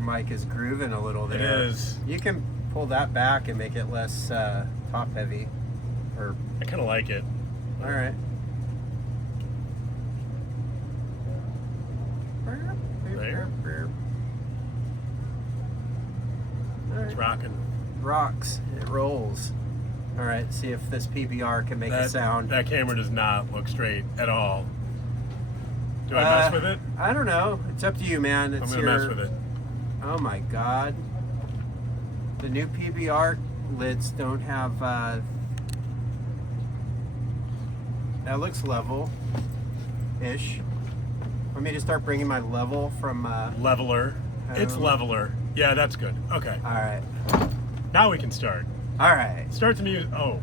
Mic is grooving a little there. It is. You can pull that back and make it less top heavy. Or I kind of like it. all right. There. It's rocking. Rocks. It rolls. All right. See if this PBR can make a sound. That camera does not look straight at all. Do I mess with it? I don't know. It's up to you, man. It's I'm gonna mess with it. Oh my God. The new PBR lids don't have. That looks level-ish. Want me to start bringing my level from? Leveler. It's leveler. Yeah, that's good. Okay. All right. Now we can start. All right. Start the music. Oh.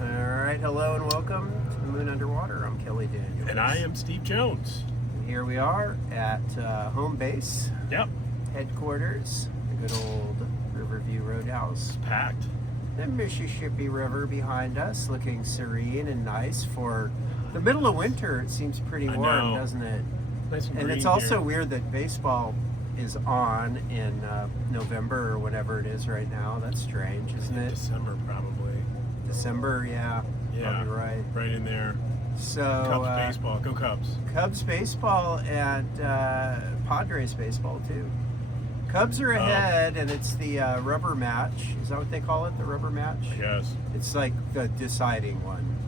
All right. Hello and welcome to the Moon Underwater. I'm Kelly Daniels. And I am Steve Jones. And here we are at home base. Yep. Headquarters. The good old Riverview Roadhouse. It's packed. The Mississippi River behind us, looking serene and nice for the middle of winter. It seems pretty warm, doesn't it? Nice and And green it's also here. weird that baseball is on in November or whatever it is right now. That's strange, isn't it? December probably. December, yeah. Yeah. Probably right. Right in there. So Cubs baseball. Go Cubs. Cubs baseball and Padres baseball too. Cubs are ahead, and it's the rubber match. Is that what they call it? The rubber match? Yes. It's like the deciding one.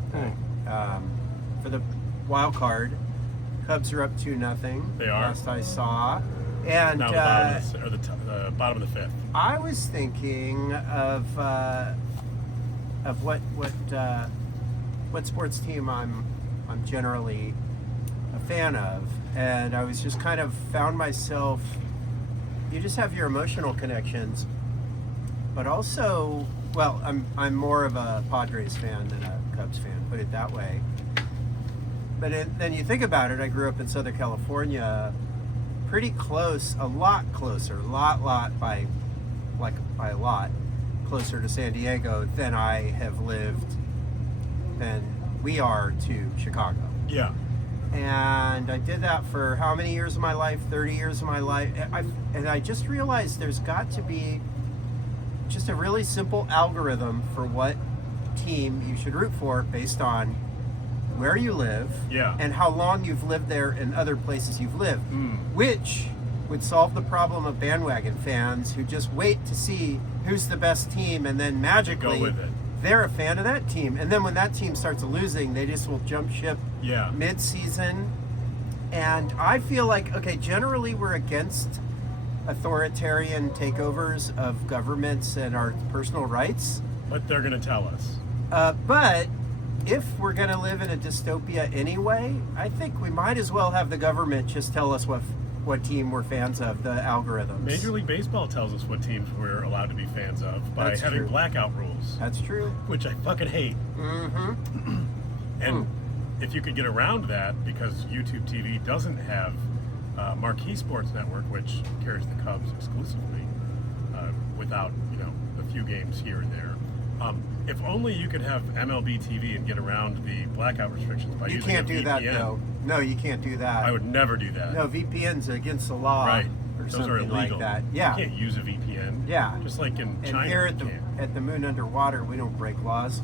For the wild card, Cubs are up 2-0. They are. Last I saw. And Now the bottom of the fifth. I was thinking of what sports team I'm generally a fan of, and I was just kind of found myself. You just have your emotional connections, but also, well, I'm more of a Padres fan than a Cubs fan, put it that way. But then you think about it, I grew up in Southern California, pretty close, a lot closer, by a lot closer to San Diego than we are to Chicago. Yeah. And I did that for how many years of my life? 30 years of my life. And I just realized there's got to be just a really simple algorithm for what team you should root for based on where you live and how long you've lived there and other places you've lived, which would solve the problem of bandwagon fans who just wait to see who's the best team and then magically go with it. They're a fan of that team. And then when that team starts losing, they just will jump ship mid-season. And I feel like, okay, generally we're against authoritarian takeovers of governments and our personal rights. But they're going to tell us. But if we're going to live in a dystopia anyway, I think we might as well have the government just tell us what team we're fans of, the algorithms. Major League Baseball tells us what teams we're allowed to be fans of by having blackout rules. That's true. Which I fucking hate. Mm-hmm. And if you could get around that, because YouTube TV doesn't have Marquee Sports Network, which carries the Cubs exclusively, without a few games here and there. If only you could have MLB TV and get around the blackout restrictions by using a VPN. You can't do that, though. No, you can't do that. I would never do that. No, VPN's against the law. Right. Or Those something are illegal. like that. Yeah. You can't use a VPN. Yeah. Just like in China. And here at the Moon Underwater, we don't break laws.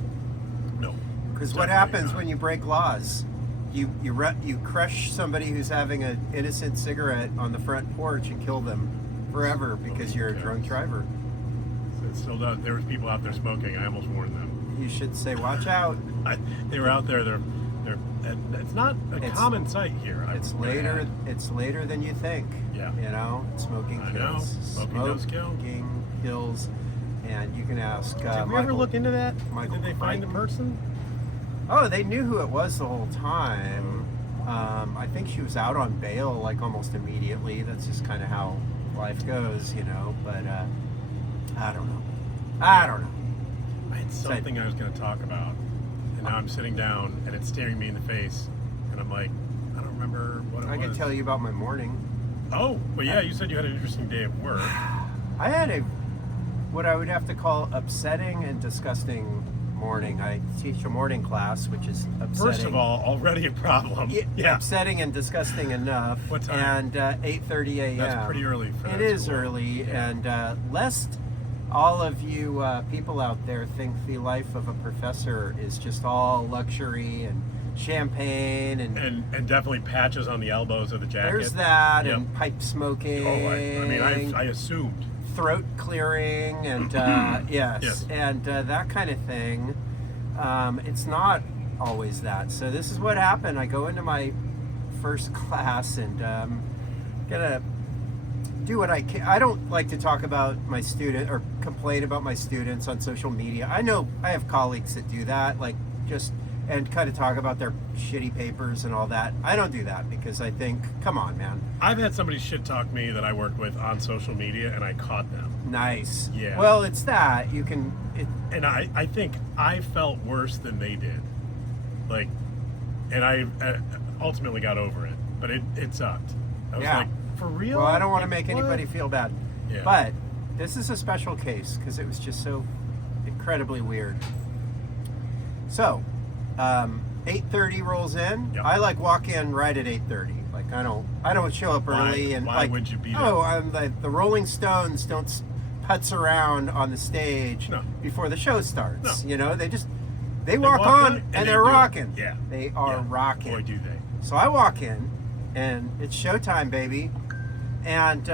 No. Because what happens when you break laws? You crush somebody who's having an innocent cigarette on the front porch and kill them forever because you're a drunk driver. It still does. There was people out there smoking. I almost warned them. You should say, watch out. They were out there. It's not a common sight here. It's later than you think. Yeah. Smoking kills. I know. Smoking does kill. Smoking kills. And you can ask Did we ever look into that? Did they find the person? Oh, they knew who it was the whole time. I think she was out on bail like almost immediately. That's just kind of how life goes, But I don't know. I had something I was going to talk about, and now I'm sitting down and it's staring me in the face, and I'm like, I don't remember what it was. I can tell you about my morning. Oh, well, yeah, you said you had an interesting day at work. I had what I would have to call upsetting and disgusting morning. I teach a morning class, which is upsetting. First of all, already a problem. Yeah. Upsetting and disgusting enough. What time? And 8:30 a.m. That's pretty early for that It is school. early, Yeah. and lest all of you people out there think the life of a professor is just all luxury and champagne And definitely patches on the elbows of the jacket. there's that, Yep. and pipe smoking. Oh, I mean, I assumed. Throat clearing, and yes, Yes. and that kind of thing. It's not always that. So this is what happened. I go into my first class, and gonna do what I can. I don't like to talk about my student or complain about my students on social media. I know I have colleagues that do that, like just and kind of talk about their shitty papers and all that. I don't do that because I think, come on, man. I've had somebody shit talk me that I worked with on social media, and I caught them. Nice. Yeah. Well, it's that you can. And I think I felt worse than they did. Like, and I ultimately got over it, but it sucked. I was Yeah. like, for real? Well, I don't want to Like, make what? anybody feel bad. Yeah. But this is a special case because it was just so incredibly weird. So, 8:30 rolls in. Yep. I like walk in right at 8:30. Like I don't show up Why- early and why like, would you be there? Oh, I'm like the Rolling Stones don't putz around on the stage No. before the show starts. No. You know, they walk walk on on and and they're they do it. rocking. Yeah. They are Yeah. rocking. Boy, do they. So I walk in, and it's showtime, baby. And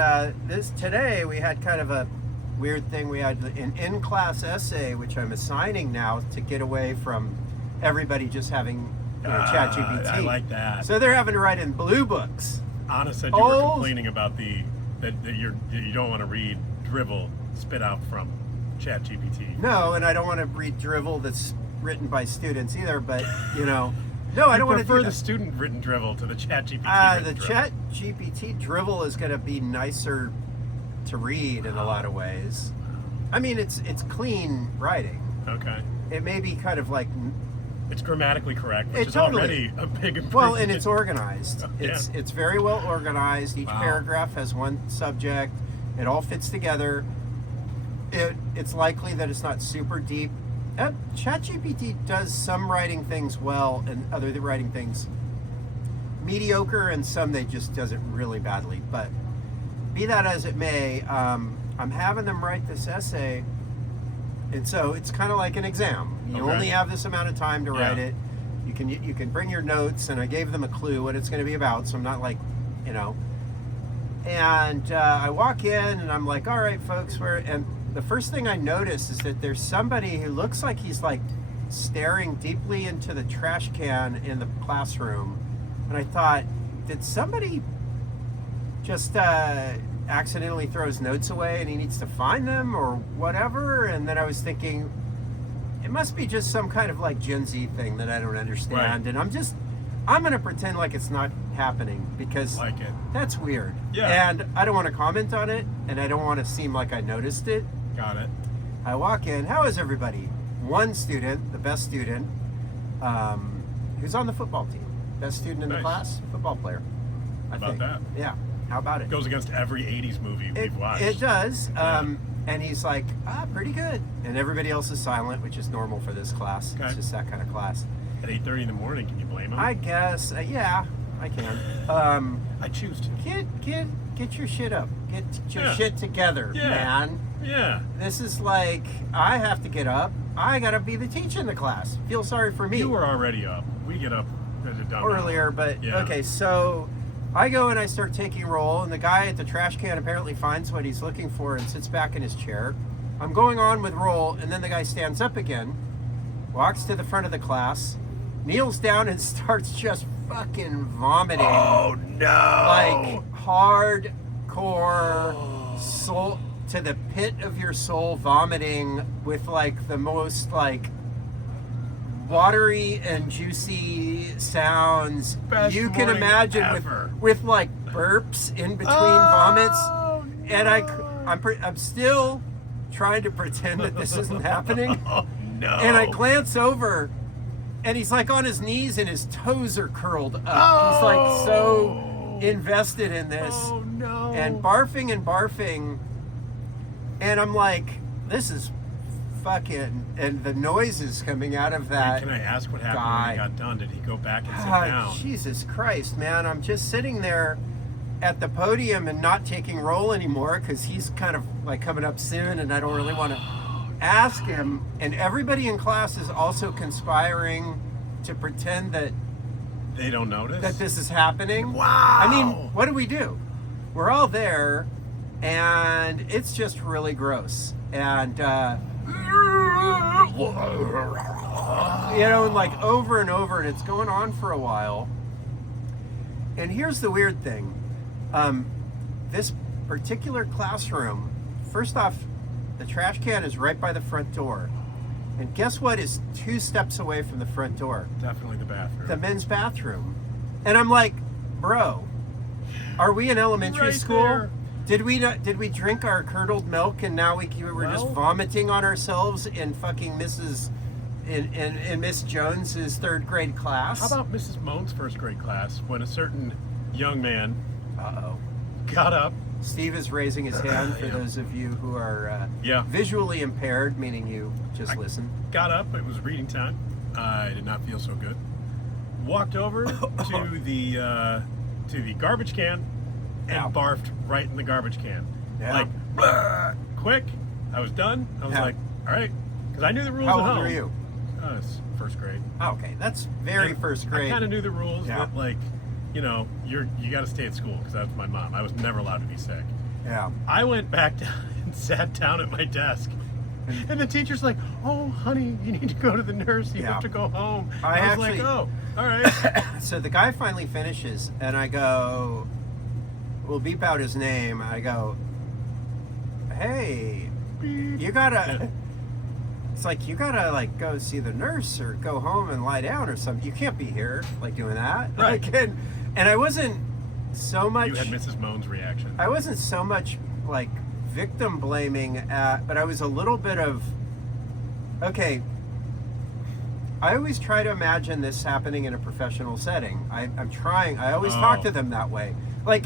today we had kind of a weird thing. We had an in-class essay, which I'm assigning now to get away from everybody just having ChatGPT. I like that. So they're having to write in blue books. Anna said you were Oh. complaining about that you don't want to read drivel spit out from ChatGPT. No, and I don't want to read drivel that's written by students either. But no, I don't want to prefer do the that. student written drivel to the ChatGPT. The written drivel. Chat GPT drivel is going to be nicer to read in a lot of ways. I mean, it's clean writing. Okay. It may be kind of like, It's grammatically correct, which It is totally- already a big improvement. well, and it's organized. Yeah. It's very well organized. Each Wow. paragraph has one subject. It all fits together. It's likely that it's not super deep. ChatGPT does some writing things well, and other writing things mediocre, and some they just does it really badly. But be that as it may, I'm having them write this essay, and so it's kind of like an exam. You Okay. only have this amount of time to write Yeah. it. You can bring your notes, and I gave them a clue what it's going to be about, so I'm not like, And I walk in, and I'm like, all right, folks, and the first thing I notice is that there's somebody who looks like he's like staring deeply into the trash can in the classroom. And I thought, did somebody just accidentally throw his notes away and he needs to find them or whatever? And then I was thinking, it must be just some kind of like Gen Z thing that I don't understand. Right. And I'm going to pretend like it's not happening because Like it. that's weird. Yeah. And I don't want to comment on it, and I don't want to seem like I noticed it. Got it. I walk in, how is everybody? One student, the best student, who's on the football team. Best student in the Nice. class, football player. I How about think. that? Yeah. How about it? Goes against every 80s movie we've watched. It does. Yeah. And he's like, pretty good. And everybody else is silent, which is normal for this class. Okay. It's just that kind of class. At 8:30 in the morning, can you blame him? I guess, yeah, I can. I choose to. Get your shit up. Get your Yeah. shit together, Yeah. man. Yeah. This is like, I have to get up. I gotta be the teacher in the class. Feel sorry for me. You were already up. We get up at a dumb earlier, hour. but Yeah. okay, so I go and I start taking roll, and the guy at the trash can apparently finds what he's looking for and sits back in his chair. I'm going on with roll, and then the guy stands up again, walks to the front of the class, kneels down, and starts just fucking vomiting. Oh no! Like hardcore soul to the pit of your soul vomiting with like the most like watery and juicy sounds Best you can morning imagine ever. with like burps in between vomits. And I'm still trying to pretend that this isn't happening. Oh no! And I glance over, and he's like on his knees, and his toes are curled up. He's like so invested in this, Oh no! and barfing. And I'm like, this is and the noises coming out of that. Can I ask what happened guy. when he got done? Did he go back and sit down? Jesus Christ, man. I'm just sitting there at the podium and not taking roll anymore because he's kind of like coming up soon and I don't really want to ask him. And everybody in class is also conspiring to pretend that They don't notice? that this is happening. Wow. I mean, what do we do? We're all there and it's just really gross. And, like over and over, and it's going on for a while. And here's the weird thing. This particular classroom, first off, the trash can is right by the front door. And guess what is 2 steps away from the front door? Definitely the bathroom. The men's bathroom. And I'm like, bro, are we in elementary Right school? there. Did we drink our curdled milk and now we're just vomiting on ourselves in fucking in Miss Jones's 3rd grade class? How about Mrs. Moan's 1st grade class when a certain young man Uh-oh. got up? Steve is raising his hand for Yeah. those of you who are Yeah. visually impaired, meaning you just listen. Got up. It was reading time. I did not feel so good. Walked over to the garbage can and Yeah. barfed right in the garbage can. Yeah. Like, "Bleh," quick. I was done. I was Yeah. like, all right, because I knew the rules How at old home. were you? It's 1st grade. Oh, okay, that's very And first grade. I kind of knew the rules, Yeah. but like, you got to stay at school because that's my mom. I was never allowed to be sick. Yeah. I went back down and sat down at my desk. And the teacher's like, "Oh, honey, you need to go to the nurse. You Yeah. have to go home." I was actually- like, "Oh, all right." So the guy finally finishes, and I go, we'll beep out his name. I go, hey, you gotta, it's like, you gotta like go see the nurse or go home and lie down or something. You can't be here like doing that. Right. Like, and I wasn't so much, You had Mrs. Moan's reaction. I wasn't so much like victim blaming but I was a little bit of, okay, I always try to imagine this happening in a professional setting. I'm trying. I always talk to them that way. Like,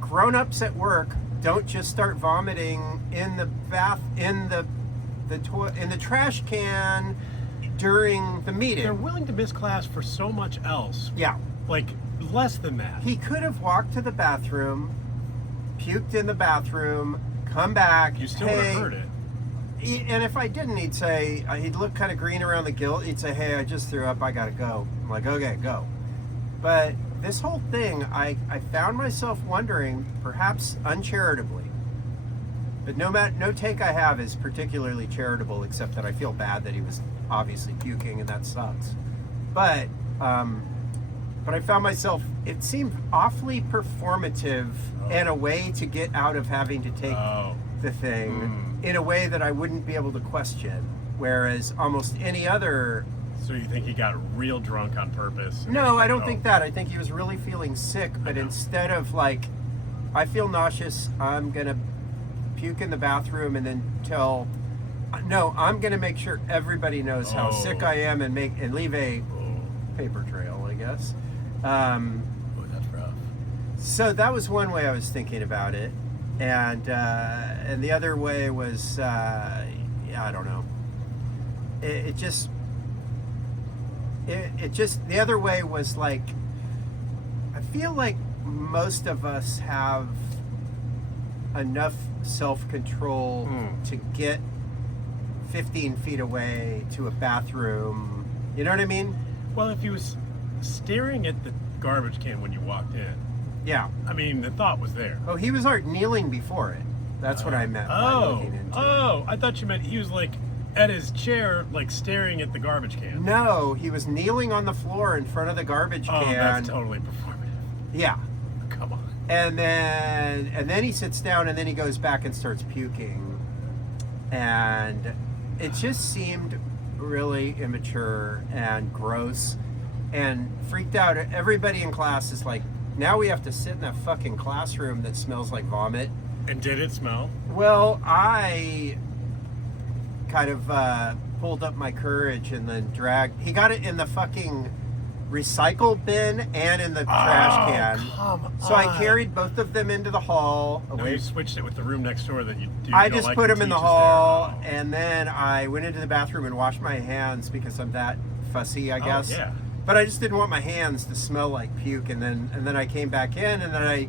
grown-ups at work don't just start vomiting in the in the trash can during the meeting. They're willing to miss class for so much else. Yeah. Like, less than that. He could have walked to the bathroom, puked in the bathroom, come back. You still would have heard it. And if I didn't, he'd say, he'd look kind of green around the gill. He'd say, hey, I just threw up. I got to go. I'm like, okay, go. But this whole thing, I found myself wondering, perhaps uncharitably, but no take I have is particularly charitable, except that I feel bad that he was obviously puking, and that sucks. But I found myself, it seemed awfully performative and a way to get out of having to take the thing in a way that I wouldn't be able to question. Whereas almost any other... So you think he got real drunk on purpose? No, I don't think that. I think he was really feeling sick, but instead of like, I feel nauseous, I'm going to puke in the bathroom and then no, I'm going to make sure everybody knows how sick I am and leave a paper trail, I guess. That's rough. So that was one way I was thinking about it, and the other way was, I don't know. It just the other way was like, I feel like most of us have enough self-control to get 15 feet away to a bathroom. You know what I mean? Well, if he was staring at the garbage can when you walked in, Yeah. I mean, the thought was there. Oh, he was kneeling before it. That's what I meant by looking into it. I thought you meant he was like at his chair, like staring at the garbage can. No, he was kneeling on the floor in front of the garbage Oh, can. that's totally performative. Yeah. Come on. And then he sits down and then he goes back and starts puking. And it just seemed really immature and gross and freaked out. Everybody in class is like, now we have to sit in that fucking classroom that smells like vomit. And did it smell? Well, I kind of pulled up my courage and then he got it in the fucking recycle bin and in the trash can. Come So I on. carried both of them into the hall. No, you switched it with the room next door that you do. I you don't just like put the them in the teachers hall, there. Oh. and then I went into the bathroom and washed my hands because I'm that fussy, I guess. Oh, yeah. But I just didn't want my hands to smell like puke, and then I came back in, and then I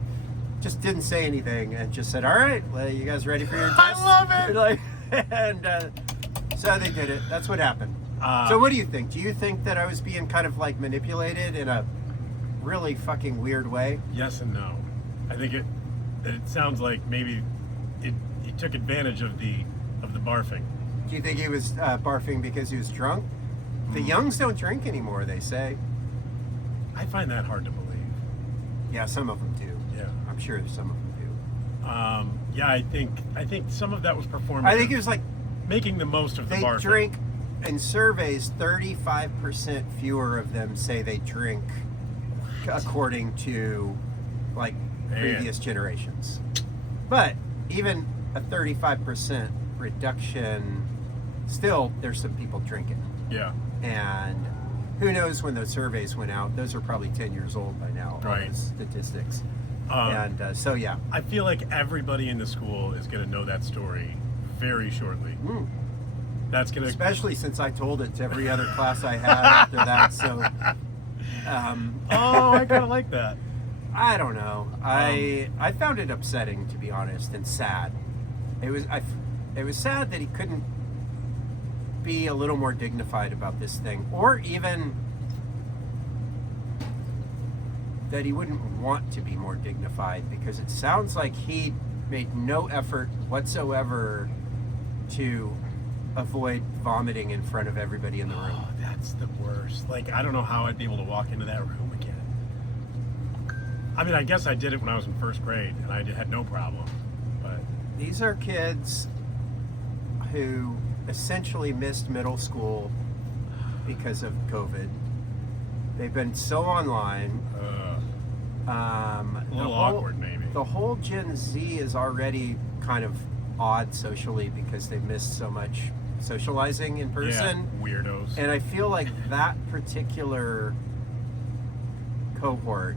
just didn't say anything and just said, "All right, well, you guys ready for your test?" I love it. Like, and so they did it. That's what happened. So what do you think? Do you think that I was being kind of like manipulated in a really fucking weird way? Yes and no. I think it sounds like maybe he took advantage of the barfing. Do you think he was barfing because he was drunk? The youngs don't drink anymore, they say. I find that hard to believe. Yeah, some of them do. Yeah. I'm sure some of them do. Yeah, I think some of that was performative. I think it was like making the most of the they barfing. drink. In surveys, 35% fewer of them say they drink, according to like previous generations. But even a 35% reduction, still there's some people drinking. Yeah. And who knows when those surveys went out? Those are probably 10 years old by now. All Right. those statistics. So yeah. I feel like everybody in the school is going to know that story very shortly. That's going to... Especially since I told it to every other class I had after that. So, Oh, I kind of like that. I don't know. I found it upsetting, to be honest, and sad. It was sad that he couldn't be a little more dignified about this thing, or even that he wouldn't want to be more dignified, because it sounds like he made no effort whatsoever to avoid vomiting in front of everybody in the room. Oh, that's the worst. Like, I don't know how I'd be able to walk into that room again. I mean, I guess I did it when I was in first grade, and I had no problem. But These are kids who essentially missed middle school because of COVID. They've been so online. a little awkward, maybe. The whole Gen Z is already kind of odd socially because they missed so much socializing in person. Yeah, weirdos. And I feel like that particular cohort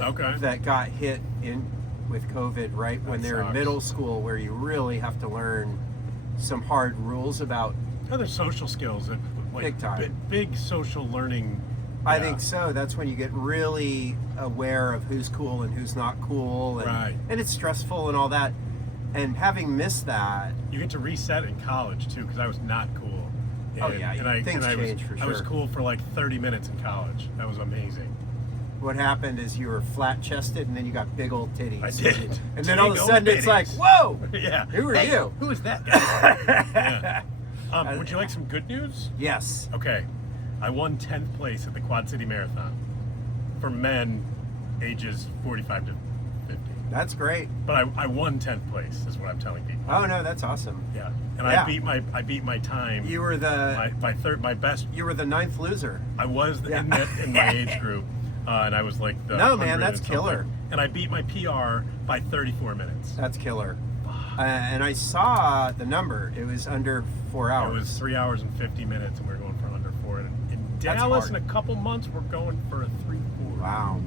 Okay. that got hit in with COVID right when That they're in sucks. middle school, where you really have to learn some hard rules about. Other social skills, like Big time. Big social learning. I Yeah. think so. That's when you get really aware of who's cool and who's not cool, and, Right. and it's stressful and all that. And having missed that, You get to reset in college too, because I was not cool. Oh, yeah, things change for I was sure. cool for like 30 minutes in college. That was amazing. what happened is you were flat chested and then you got big old titties. I did. And then all of a Big sudden old it's like, titties. whoa! Yeah. Who are Hey, you? Who is that guy? Yeah. Would you like some good news? Yes. Okay. I won 10th place at the Quad City Marathon for men ages 45 to 50. That's great. But I won 10th place is what I'm telling people. Oh no, that's awesome. Yeah. And Yeah. I beat my time. You were the my best. you were the 9th loser. I was Yeah. in my age group, and I was like the. No, man, 100 that's and something. killer. And I beat my PR by 34 minutes. That's killer. And I saw the number. It was under 4 hours. It was 3 hours and 50 minutes, and we were going for under 4. And in That's Dallas, hard. in a couple months, we're going for a 3-4. Wow.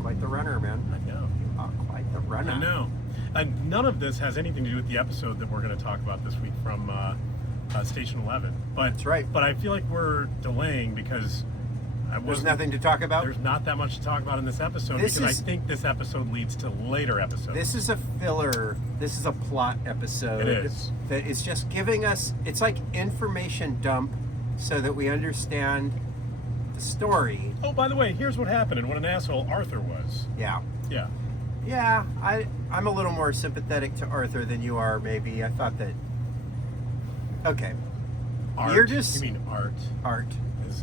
Quite the runner, man. I know. You are quite the runner. I know. And none of this has anything to do with the episode that we're going to talk about this week from Station 11. But That's right. But I feel like we're delaying because There's nothing to talk about. There's not that much to talk about in this episode This because is- I think this episode leads to later episodes. This is a filler. This is a plot episode. It is. That is just giving us, it's like information dump so that we understand the story. Oh, by the way, here's what happened and what an asshole Arthur was. Yeah. Yeah. Yeah, I'm a little more sympathetic to Arthur than you are, maybe. I thought that. Okay. Art. You're just- You mean Art Art,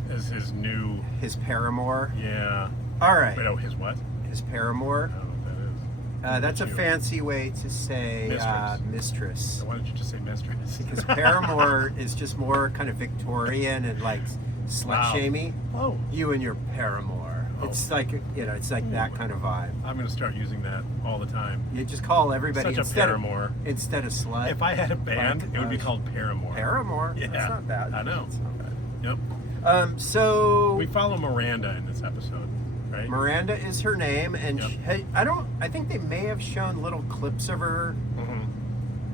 as his new... his paramour. Yeah. All right. Wait, oh, his what? His paramour. I don't know what that is. That's a You. fancy way to say Mistress. mistress. So why don't you just say mistress? Because paramour is just more kind of Victorian and like slut Wow. shamey. Oh, You and your paramour. Oh. It's like, it's like that kind of vibe. I'm going to start using that all the time. You just call everybody Such a instead paramour. Of slut. If I had a band, Like, it would be called Paramore. Paramour. Yeah. That's not bad. I know. It's not bad. Yep. So We follow Miranda in this episode, right? Miranda is her name, and Yep. I think they may have shown little clips of her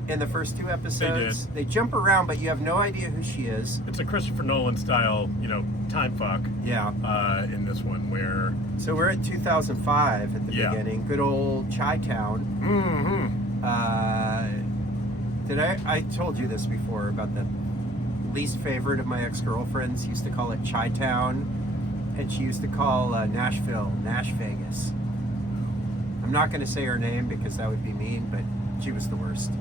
in the first 2 episodes. They jump around, but you have no idea who she is. It's a Christopher Nolan style, time fuck. Yeah. In this one, where So we're at 2005 at the beginning. Good old Chi-Town. I told you this before about the least favorite of my ex-girlfriends. Used to call it Chi-Town, and she used to call Nashville Nash Vegas. I'm not going to say her name because that would be mean, but she was the worst.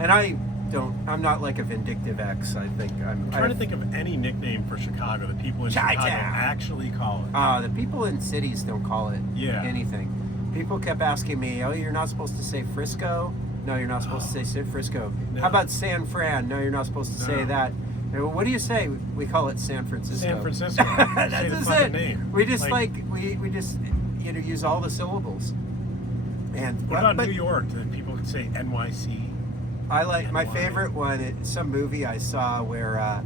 And I'm not like a vindictive ex. I think I'm trying to think of any nickname for Chicago that people in Chicago actually call it. The people in cities don't call it anything. People kept asking me, "Oh, you're not supposed to say Frisco? No, you're not supposed to say Frisco. No. How about San Fran? No, you're not supposed to say that." And, what do you say? We call it San Francisco. San Francisco. Say the fucking name. We just we just use all the syllables. And what about New York? Do people say NYC? I like my favorite one. It's some movie I saw where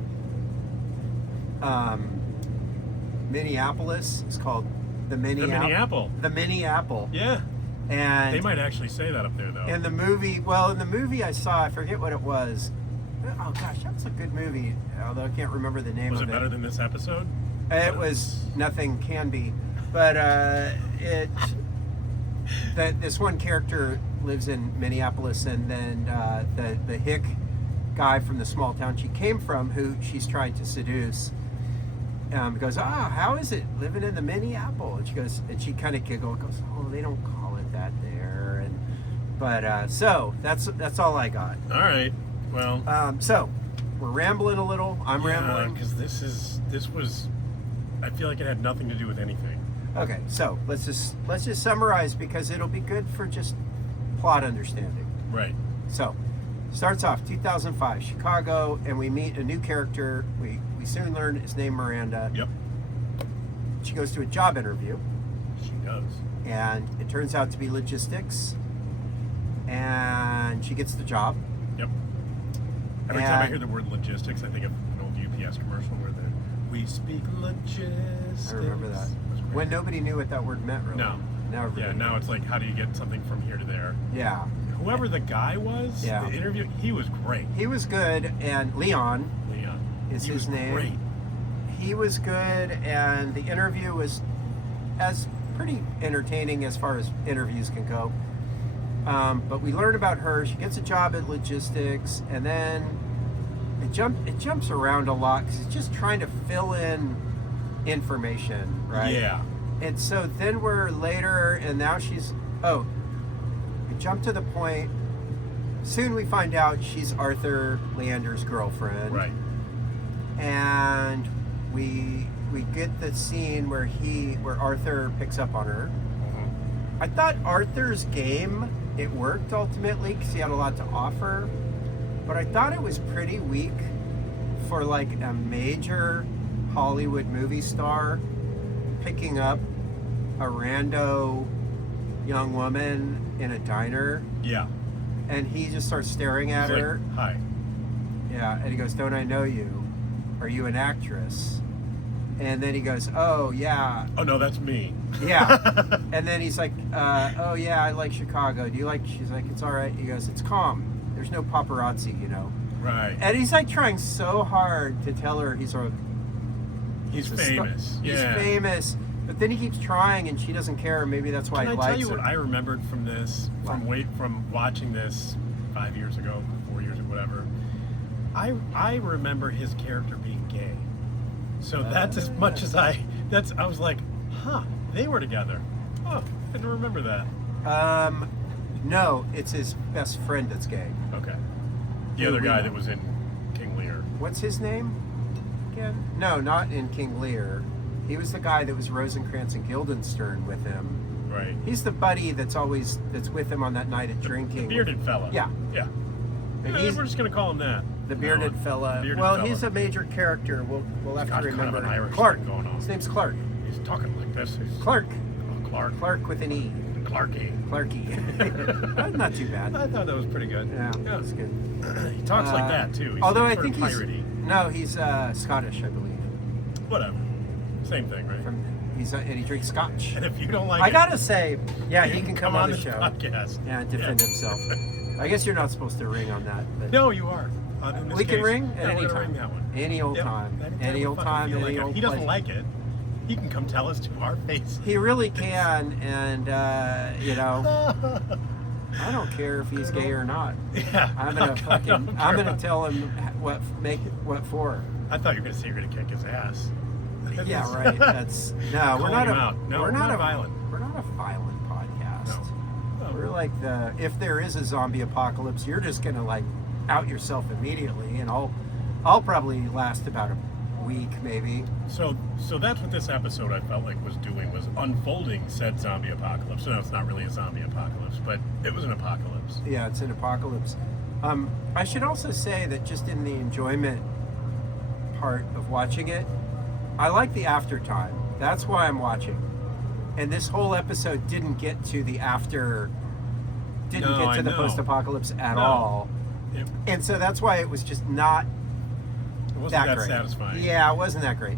Minneapolis is called the Mini Apple. The Mini Apple. Yeah. And they might actually say that up there, though. In the movie I saw, I forget what it was. Oh gosh, that was a good movie. Although I can't remember the name of it. Was it better than this episode? It was. Nothing can be, but this one character lives in Minneapolis, and then the hick guy from the small town she came from, who she's trying to seduce, goes, how is it living in the Mini Apple? And she goes, and she kind of giggles, goes, oh, they don't call it that there. So that's all I got. All right. Well. So we're rambling a little. I'm rambling because this was. I feel like it had nothing to do with anything. Okay, so let's just summarize because it'll be good for just plot understanding. Right. So, starts off 2005, Chicago, and we meet a new character. We soon learn his name Miranda. Yep. She goes to a job interview. She does. And it turns out to be logistics. And she gets the job. Yep. Every time I hear the word logistics, I think of an old UPS commercial where we speak logistics. I remember that. When nobody knew what that word meant, really. No. Now it's like, how do you get something from here to there? Yeah. Whoever the guy was, the interview, he was great. He was good, and Leon is his name. Great. He was good, and the interview was pretty entertaining as far as interviews can go. But we learn about her. She gets a job at logistics, and then it jumps around a lot because it's just trying to fill in information, right? Yeah. And so then we're later, and now we jump to the point. Soon we find out she's Arthur Leander's girlfriend. Right. And we get the scene where Arthur picks up on her. I thought Arthur's game, it worked ultimately because he had a lot to offer, but I thought it was pretty weak for like a major Hollywood movie star picking up a rando young woman in a diner. Yeah. And he just starts staring at her. Like, hi. Yeah, and he goes, "Don't I know you? Are you an actress?" And then he goes, "Oh, yeah." Oh, no, that's me. Yeah. And then he's like, "Oh, yeah, I like Chicago. Do you like..." She's like, "It's all right." He goes, "It's calm. There's no paparazzi, you know." Right. And he's like trying so hard to tell her he's famous. He's famous. But then he keeps trying, and she doesn't care. Maybe that's why he likes her. Can I tell you what I remembered from this, from watching this 5 years ago, 4 years or whatever? I remember his character being gay. So that's as much as I was like, they were together. Oh, I didn't remember that. No, it's his best friend that's gay. Okay. The other guy that was in King Lear. What's his name again? No, not in King Lear. He was the guy that was Rosencrantz and Guildenstern with him. Right. He's the buddy that's with him on that night of drinking. The bearded fella. Yeah. Yeah. We're just gonna call him that. The bearded fella. He's a major character. We'll have to remember. Kind of an Irish Clark. thing going on. His name's Clark. He's talking like this. Clark. Oh, Clark. Clark with an E. Clarky. That's not too bad. I thought that was pretty good. Yeah, that's good. He talks like that too. He's although I sort think of piratey. he's Scottish, I believe. Whatever. Same thing, right? And he drinks scotch. And if you don't like I it, gotta say, yeah, you he can come on the this show. podcast. Yeah, and defend himself. I guess you're not supposed to ring on that. But No, you are. In this we can case, ring at no, any we're gonna time. ring that one. Any old Yep. time. Anytime Any we old fucking time, feel any like it. old He doesn't place. like it. He can come tell us to our face. He really can, and you know, I don't care if he's gay or not. Yeah. I'm gonna I'm gonna tell him what for. I thought you were gonna say you're gonna kick his ass. Yeah, right. That's no. We're Calling not him a. out. No, we're not violent. We're not a violent podcast. No. We're like if there is a zombie apocalypse, you're just gonna like out yourself immediately, and I'll probably last about a week maybe. So that's what this episode I felt like was doing, was unfolding said zombie apocalypse. So no, it's not really a zombie apocalypse, but it was an apocalypse. Yeah, it's an apocalypse. I should also say that just in the enjoyment part of watching it, I like the after time. That's why I'm watching. And this whole episode didn't get to the after, the post-apocalypse at all. And so that's why it was just not It wasn't that great. satisfying. Yeah, it wasn't that great.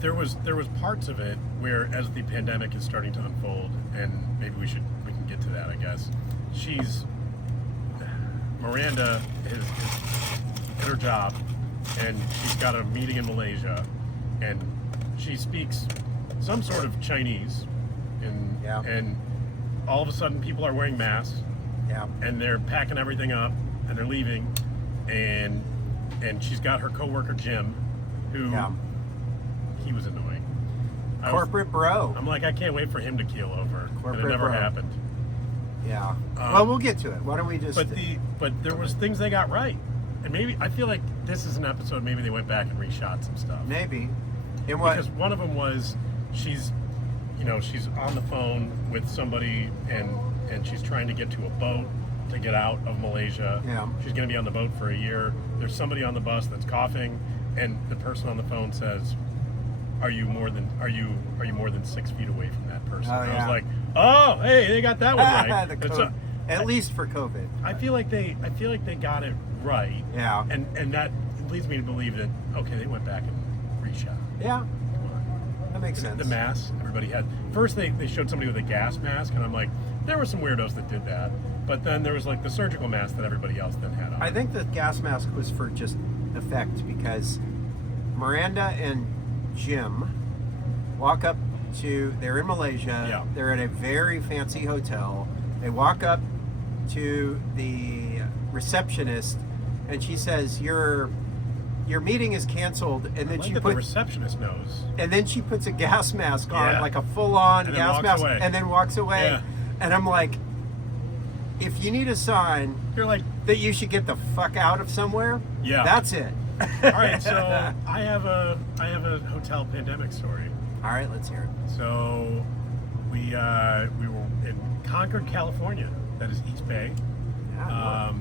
There was parts of it where, as the pandemic is starting to unfold, and maybe we can get to that, I guess. Miranda is at her job, and she's got a meeting in Malaysia, and she speaks some sort of Chinese, and all of a sudden people are wearing masks, and they're packing everything up, and they're leaving, and she's got her coworker Jim, who he was annoying. Corporate bro. I'm like, I can't wait for him to keel over. And it never happened. Yeah. Well, we'll get to it. Why don't we just? But there was things they got right, and maybe I feel like this is an episode. Maybe they went back and reshot some stuff. Maybe. And what? Because one of them was she's on the phone with somebody, and she's trying to get to a boat to get out of Malaysia. Yeah. She's going to be on the boat for a year. There's somebody on the bus that's coughing, and the person on the phone says, Are you more than 6 feet away from that person? Oh, And I yeah. was like, oh, hey, they got that one right. At least for COVID. I feel like they got it right. Yeah. And that leads me to believe that they went back and reshot. Yeah. Come on. That makes sense. The mask everybody had. First they showed somebody with a gas mask, and I'm like, there were some weirdos that did that. But then there was like the surgical mask that everybody else then had on. I think the gas mask was for just effect, because Miranda and Jim walk up they're in Malaysia. Yeah. They're at a very fancy hotel. They walk up to the receptionist, and she says, your meeting is canceled. And then the receptionist knows. And then she puts a gas mask on, Yeah. like a full-on And then gas walks mask, away. and then walks away. Yeah. And I'm like, if you need a sign You're like, that you should get the fuck out of somewhere, yeah, that's it. All right, so I have a hotel pandemic story. All right, let's hear it. So we were in Concord, California. That is East Bay. Yeah,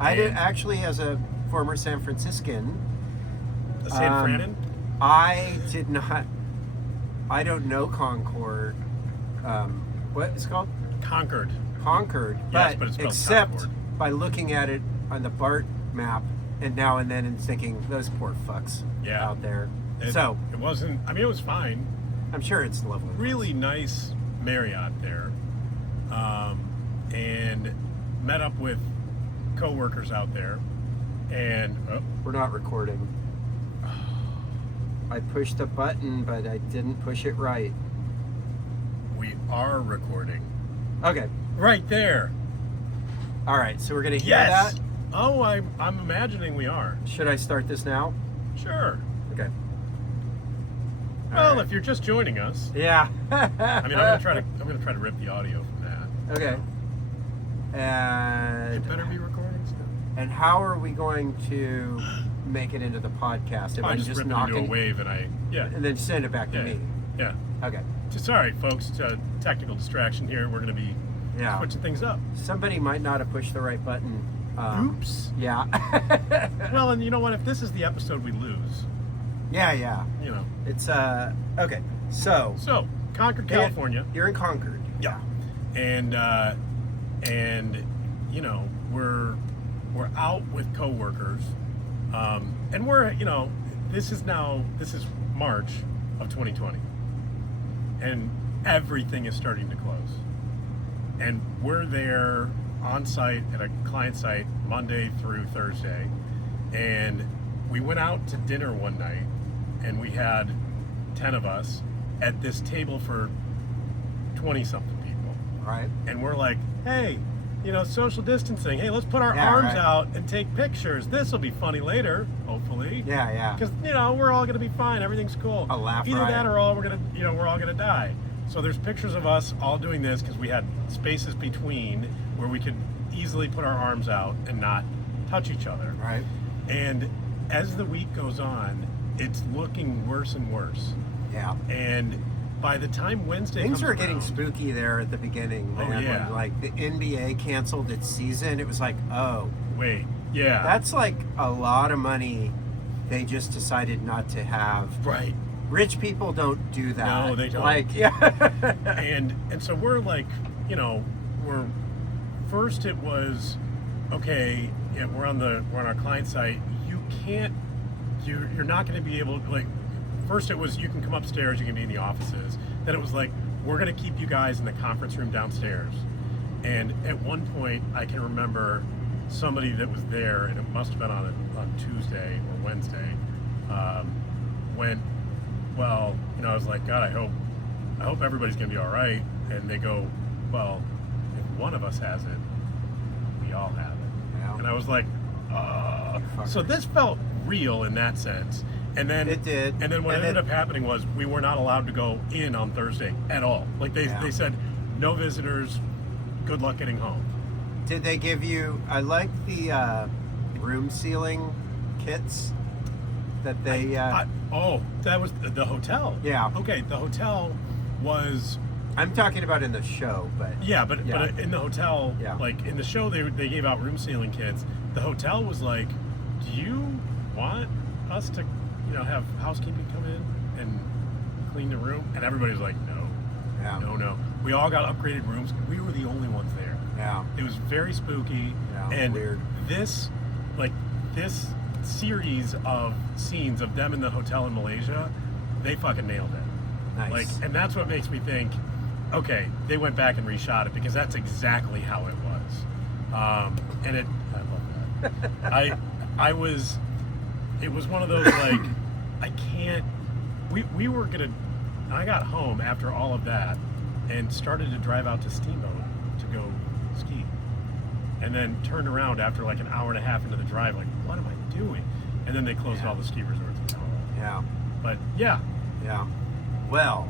I did actually, as a former San Franciscan. San Franin? I did not. I don't know Concord. What is it called? Concord. Concord. Yes, but it's spelled except Concord. by looking at it on the BART map, and now and then, and thinking, those poor fucks out there. It wasn't. I mean, it was fine. I'm sure it's lovely. Really nice Marriott there, and met up with co-workers out there, and We're not recording. I pushed a button, but I didn't push it right. we are recording. Okay. Right there. All right. So we're gonna hear Yes. that. Oh, I'm imagining we are. Should I start this now? Sure. Okay. Well, right. if you're just joining us, Yeah. I mean, I'm gonna try to rip the audio from that. Okay. It And better be recording still. and how are we going to make it into the podcast? Am I I just just rip it into a knocking wave, and and then send it back to me? Yeah. Okay. Sorry, folks. Technical distraction here. We're gonna be switching things up. Somebody might not have pushed the right button. Oops. Yeah. Well, and you know what? If this is the episode we lose, Yeah. you know. It's okay. So Concord, California. You're in Concord. Yeah. And you know, we're out with coworkers, and we're, you know, this is March of 2020. And everything is starting to close. And we're there on site at a client site Monday through Thursday. And we went out to dinner one night, and we had 10 of us at this table for 20-something people. Right. And we're like, hey, social distancing. Hey, let's put our arms out and take pictures. This will be funny later, hopefully. Yeah. Because we're all gonna be fine. Everything's cool. A laugh Either riot. that, or we're all gonna die. So there's pictures of us all doing this because we had spaces between where we could easily put our arms out and not touch each other. Right. And as the week goes on, it's looking worse and worse. Yeah. And by the time Wednesday things comes were getting around, spooky there at the beginning, man. Oh, yeah. When, like, the NBA canceled its season, it was like, oh, wait, yeah, that's like a lot of money they just decided not to have. right. Rich people don't do that. No, they don't. Like, yeah. and so we're like, we're first it was okay. Yeah, we're on our client site. You're not going to be able to, like. First it was you can come upstairs, you can be in the offices. Then it was like, we're going to keep you guys in the conference room downstairs. And at one point, I can remember somebody that was there, and it must have been on Tuesday or Wednesday, went, well, I was like, God, I hope everybody's going to be all right. And they go, well, if one of us has it, we all have it. Yeah. And I was like, so this felt real in that sense. And then It did. And then what ended up happening was we were not allowed to go in on Thursday at all. Like they said, no visitors. Good luck getting home. Did they give you? I like the room sealing kits that they. That was the hotel. Yeah. Okay, the hotel was. I'm talking about in the show, but But in the hotel, Yeah. like in the show, they gave out room sealing kits. The hotel was like, do you want us to, have housekeeping come in and clean the room? And everybody was like, no. We all got upgraded rooms. We were the only ones there. Yeah. It was very spooky. Yeah, And weird. this series of scenes of them in the hotel in Malaysia, they fucking nailed it. Nice. And that's what makes me think, okay, they went back and reshot it because that's exactly how it was. And I love that. It was one of those, like, I can't, I got home after all of that and started to drive out to Steamboat to go ski. And then turned around after like an hour and a half into the drive, like, what am I doing? And then they closed all the ski resorts in town. Yeah. But yeah. Yeah. Well,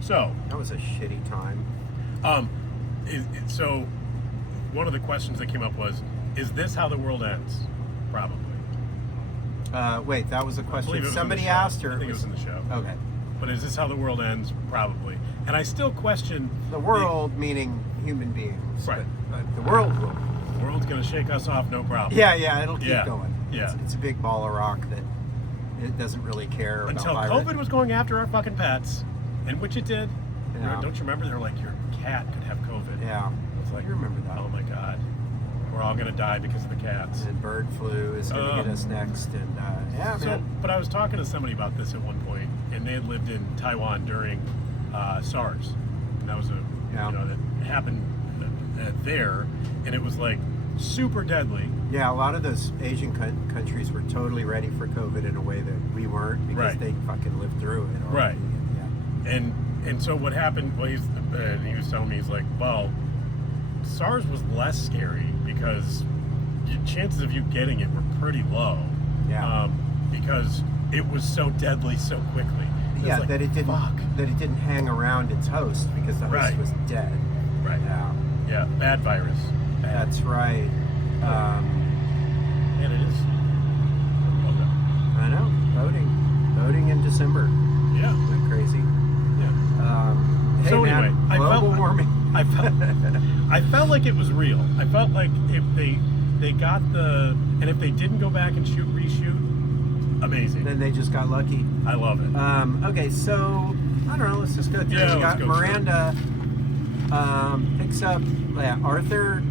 So, that was a shitty time. so one of the questions that came up was, is this how the world ends? Probably. Wait, that was a I believe it question was in somebody the show. asked, or I think it was in the show. Okay. But is this how the world ends? Probably. And I still question The world meaning human beings. Right. But the world will. The world's gonna shake us off, no problem. Yeah, it'll keep Yeah, going. yeah. It's a big ball of rock that it doesn't really care Until about COVID was going after our fucking pets, and which it did. Yeah. Don't you remember? They were like, your cat could have COVID. Yeah. It's like, You remember that. oh my God. We're all gonna die because of the cats. And bird flu is going to get us next. And yeah, So, man. but I was talking to somebody about this at one point, and they had lived in Taiwan during SARS, and that was that happened there, and it was like super deadly. Yeah, a lot of those Asian countries were totally ready for COVID in a way that we weren't because Right. they fucking lived through it. Right. Yeah. And so what happened? Well, he was telling me, he's like, well, SARS was less scary because the chances of you getting it were pretty low. Yeah. Because it was so deadly so quickly. It was Yeah, like, that it didn't fuck. that it didn't hang around its host because the host Right. was dead. Right. Yeah. Yeah. Bad virus. Bad. That's right. And it is. I know. Voting in December. Yeah. Went crazy. Yeah. Hey So man, anyway, global warming. I felt like it was real. I felt like if they got and if they didn't go back and reshoot, amazing. Then they just got lucky. I love it. Okay, so I don't know. Let's just go through. Yeah, We let's got go Miranda picks up. Yeah, Arthur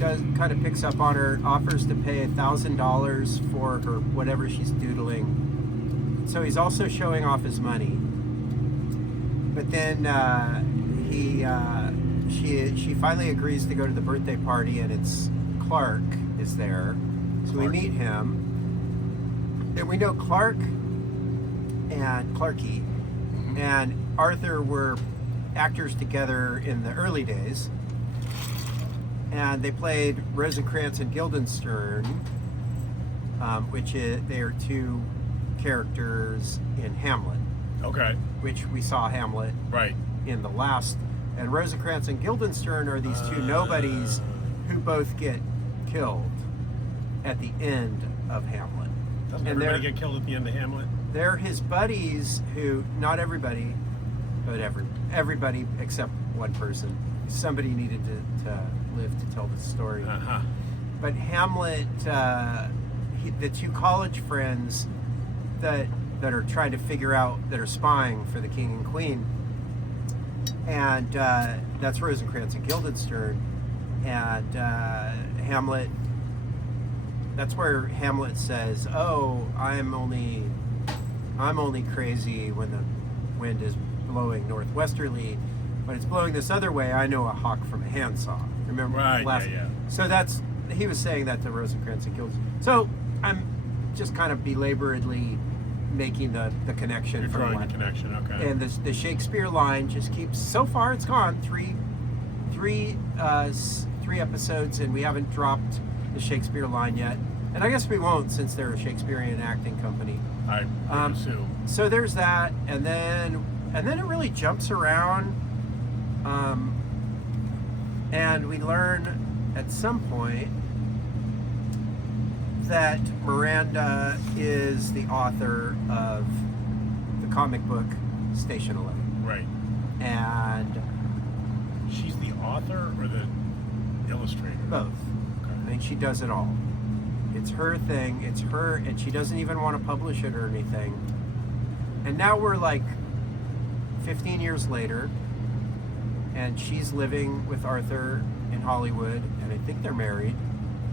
kind of picks up on her, offers to pay $1,000 for her whatever she's doodling so he's also showing off his money. But then she finally agrees to go to the birthday party, and it's Clark is there. So we meet him. And we know Clark and Clarky and Arthur were actors together in the early days. And they played Rosencrantz and Guildenstern, they are two characters in Hamlet. Okay. Which we saw Hamlet Right. in the last. And Rosencrantz and Guildenstern are these two nobodies who both get killed at the end of Hamlet. Doesn't And everybody get killed at the end of Hamlet? They're his buddies who, not everybody, but everybody except one person. Somebody needed to live to tell the story. Uh-huh. But Hamlet, the two college friends that are trying to figure out, that are spying for the king and queen, and that's Rosencrantz and Guildenstern, and Hamlet. That's where Hamlet says, "Oh, I'm only crazy when the wind is blowing northwesterly. When it's blowing this other way, I know a hawk from a handsaw." Remember? Right. Yeah. So he was saying that to Rosencrantz and Guildenstern. So I'm just kind of belaboredly making the connection. You're drawing the connection, okay. And the Shakespeare line just keeps. So far, it's gone three episodes, and we haven't dropped the Shakespeare line yet. And I guess we won't, since they're a Shakespearean acting company. I would assume. So there's that, and then it really jumps around, and we learn at some point that Miranda is the author of the comic book Station 11. Right. And she's the author or the illustrator? both. Okay. I think she does it all. It's her thing. It's her, and she doesn't even want to publish it or anything. And now we're like 15 years later, and she's living with Arthur in Hollywood, and I think they're married.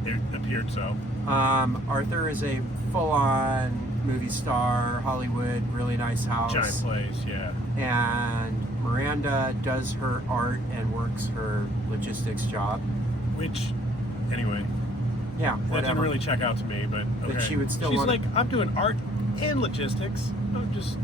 It appeared so. Arthur is a full-on movie star, Hollywood, really nice house. Giant place, yeah. And Miranda does her art and works her logistics job. Which, anyway, Yeah, that whatever. didn't really check out to me, but okay. But she would still She's wanna- like, I'm doing art and logistics. I'm just,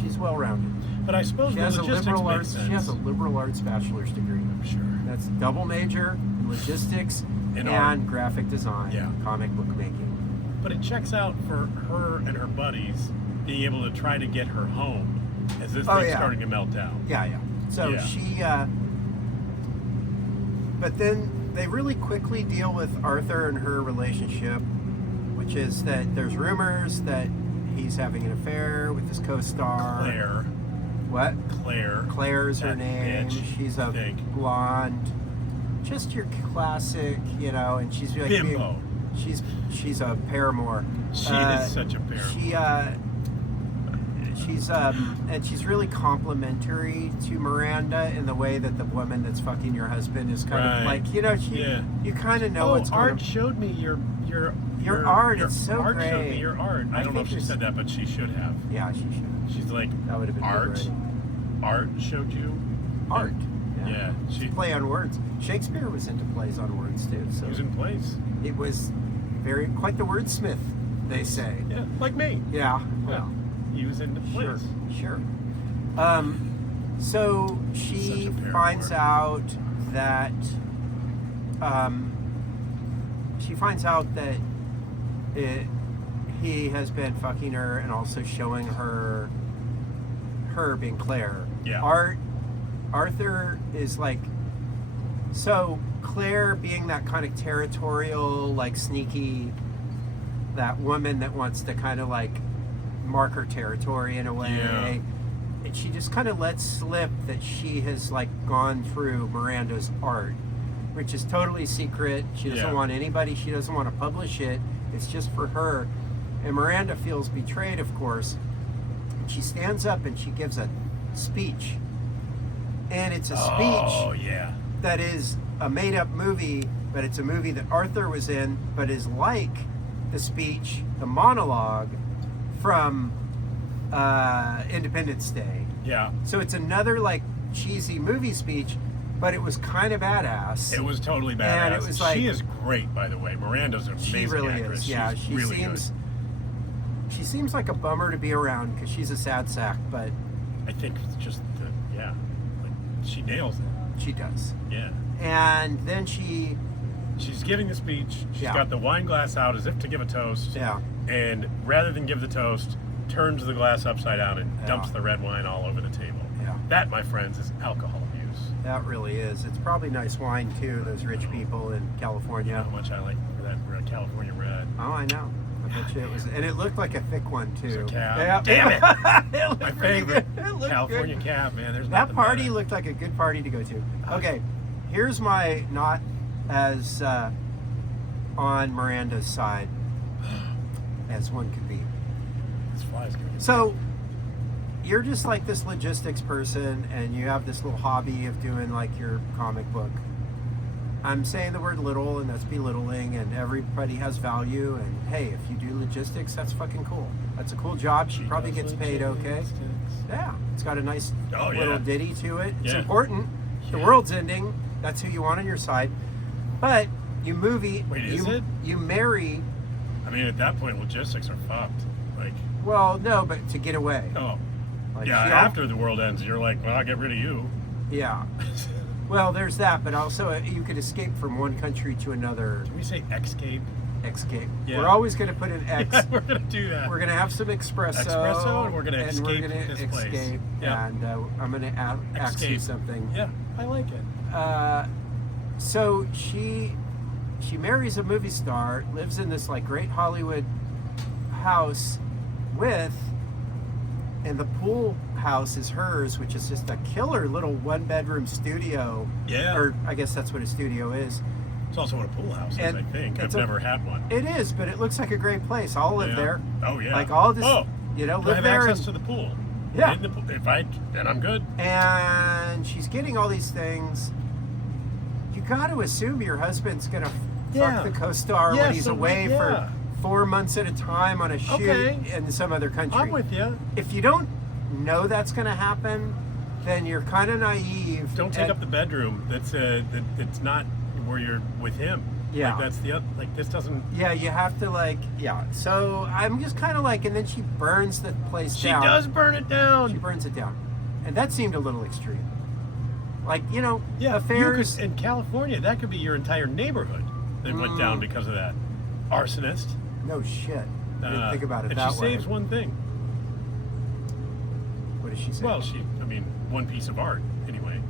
She's well-rounded. but I suppose She the has a logistics liberal makes arts. sense. She has a liberal arts bachelor's degree. I'm sure. That's double major in logistics In and art. graphic design, Yeah. comic book making. But it checks out for her and her buddies being able to try to get her home as this thing's starting to melt down. Yeah. So Yeah. she, but then they really quickly deal with Arthur and her relationship, which is that there's rumors that he's having an affair with his co-star. Claire. What? Claire's her That name. bitch, She's a think. blonde, just your classic, and she's like Bimbo. She's a paramour. She is such a paramour. She's really complimentary to Miranda in the way that the woman that's fucking your husband is kind of like, you kind of know what's going Art on. showed me your art, it's so art showed great. me your art. I don't know if she said that, but she should have. Yeah, she should. She's like, That would have been good art? writing. Art showed you? Art. Yeah. She play on words. Shakespeare was into plays on words too. So He was in place. it was quite the wordsmith, they say. Yeah, like me. Yeah. Well, He was into place. Sure. So she Such a paramour. finds out that he has been fucking her and also showing her being Claire. Yeah. Arthur is like, so Claire being that kind of territorial, like sneaky, that woman that wants to kind of like mark her territory in a way. Yeah. And she just kind of lets slip that she has like gone through Miranda's art, which is totally secret. She doesn't want anybody, she doesn't want to publish it. It's just for her. And Miranda feels betrayed, of course. She stands up and she gives a speech. And it's a speech that is a made-up movie, but it's a movie that Arthur was in, but is like the speech, the monologue from Independence Day. Yeah. So it's another like cheesy movie speech, but it was kind of badass. It was totally badass. And it was like, she is great, by the way. Miranda's an amazing she really actress. is. Yeah, She's she really seems. good. She seems like a bummer to be around because she's a sad sack, but I think it's just like she nails it. she does. Yeah. And then She's giving the speech. She's Yeah. got the wine glass out as if to give a toast. Yeah. And rather than give the toast, turns the glass upside down and dumps the red wine all over the table. Yeah. That, my friends, is alcohol abuse. That really is. It's probably nice wine too. Those rich people in California. How much I like that California red. Oh, I know. I bet you it was, and it looked like a thick one too. It's a cab. Yeah. Damn it! It looked My pretty favorite good. It looked California good. cab, man. There's That nothing party better. looked like a good party to go to. Okay, here's my not as on Miranda's side as one could be. This fly's gonna get So you're just like this logistics person, and you have this little hobby of doing like your comic book. I'm saying the word little, and that's belittling, and everybody has value. And hey, if you do logistics, that's fucking cool. That's a cool job. She probably does gets paid okay. logistics. Yeah, it's got a nice Oh, yeah. little ditty to it. It's Yeah. important. The Yeah. world's ending. That's who you want on your side. But you Wait, is it? You marry. I mean, at that point, logistics are fucked. Like, Well, no, but to get away. oh, Like, yeah. she After the world ends, you're like, well, I'll get rid of you. Yeah. Well, there's that, but also you could escape from one country to another. Can we say escape? Escape. Yeah. We're always going to put an X. Yeah, we're gonna do that. We're going to have some espresso. Espresso, and we're gonna and escape we're gonna this place. escape, Yeah. And I'm going to ask you Escape. something. Yeah, I like it. So she marries a movie star, lives in this like great Hollywood house with, and the pool house is hers, which is just a killer little 1-bedroom studio. Yeah. Or I guess that's what a studio is. It's also what a pool house is, And I think. I've it's never had one. It is, but it looks like a great place. I'll live Yeah. there. Oh, yeah. Like all this, Oh, you know, do I live have there. access to the pool? Yeah. In the pool. Then I'm good. And she's getting all these things. You got to assume your husband's gonna Yeah. fuck the co-star Yeah, when he's so away yeah. for 4 months at a time on a shoot Okay. in some other country. I'm with you. If you don't know that's gonna happen, then you're kind of naive. Don't take and- up the bedroom. That's that's not where you're with him. Yeah. Like, that's the other. Like, this doesn't. Yeah, you have to like. Yeah. So I'm just kind of like, and then she burns the place She down. does burn it down. She burns it down, and that seemed a little extreme. Like, you know, Yeah, affairs. in California, that could be your entire neighborhood that went down because of that. Arsonist. No shit. I didn't think about it and that she way. saves one thing. What does she say? Well, one piece of art, anyway.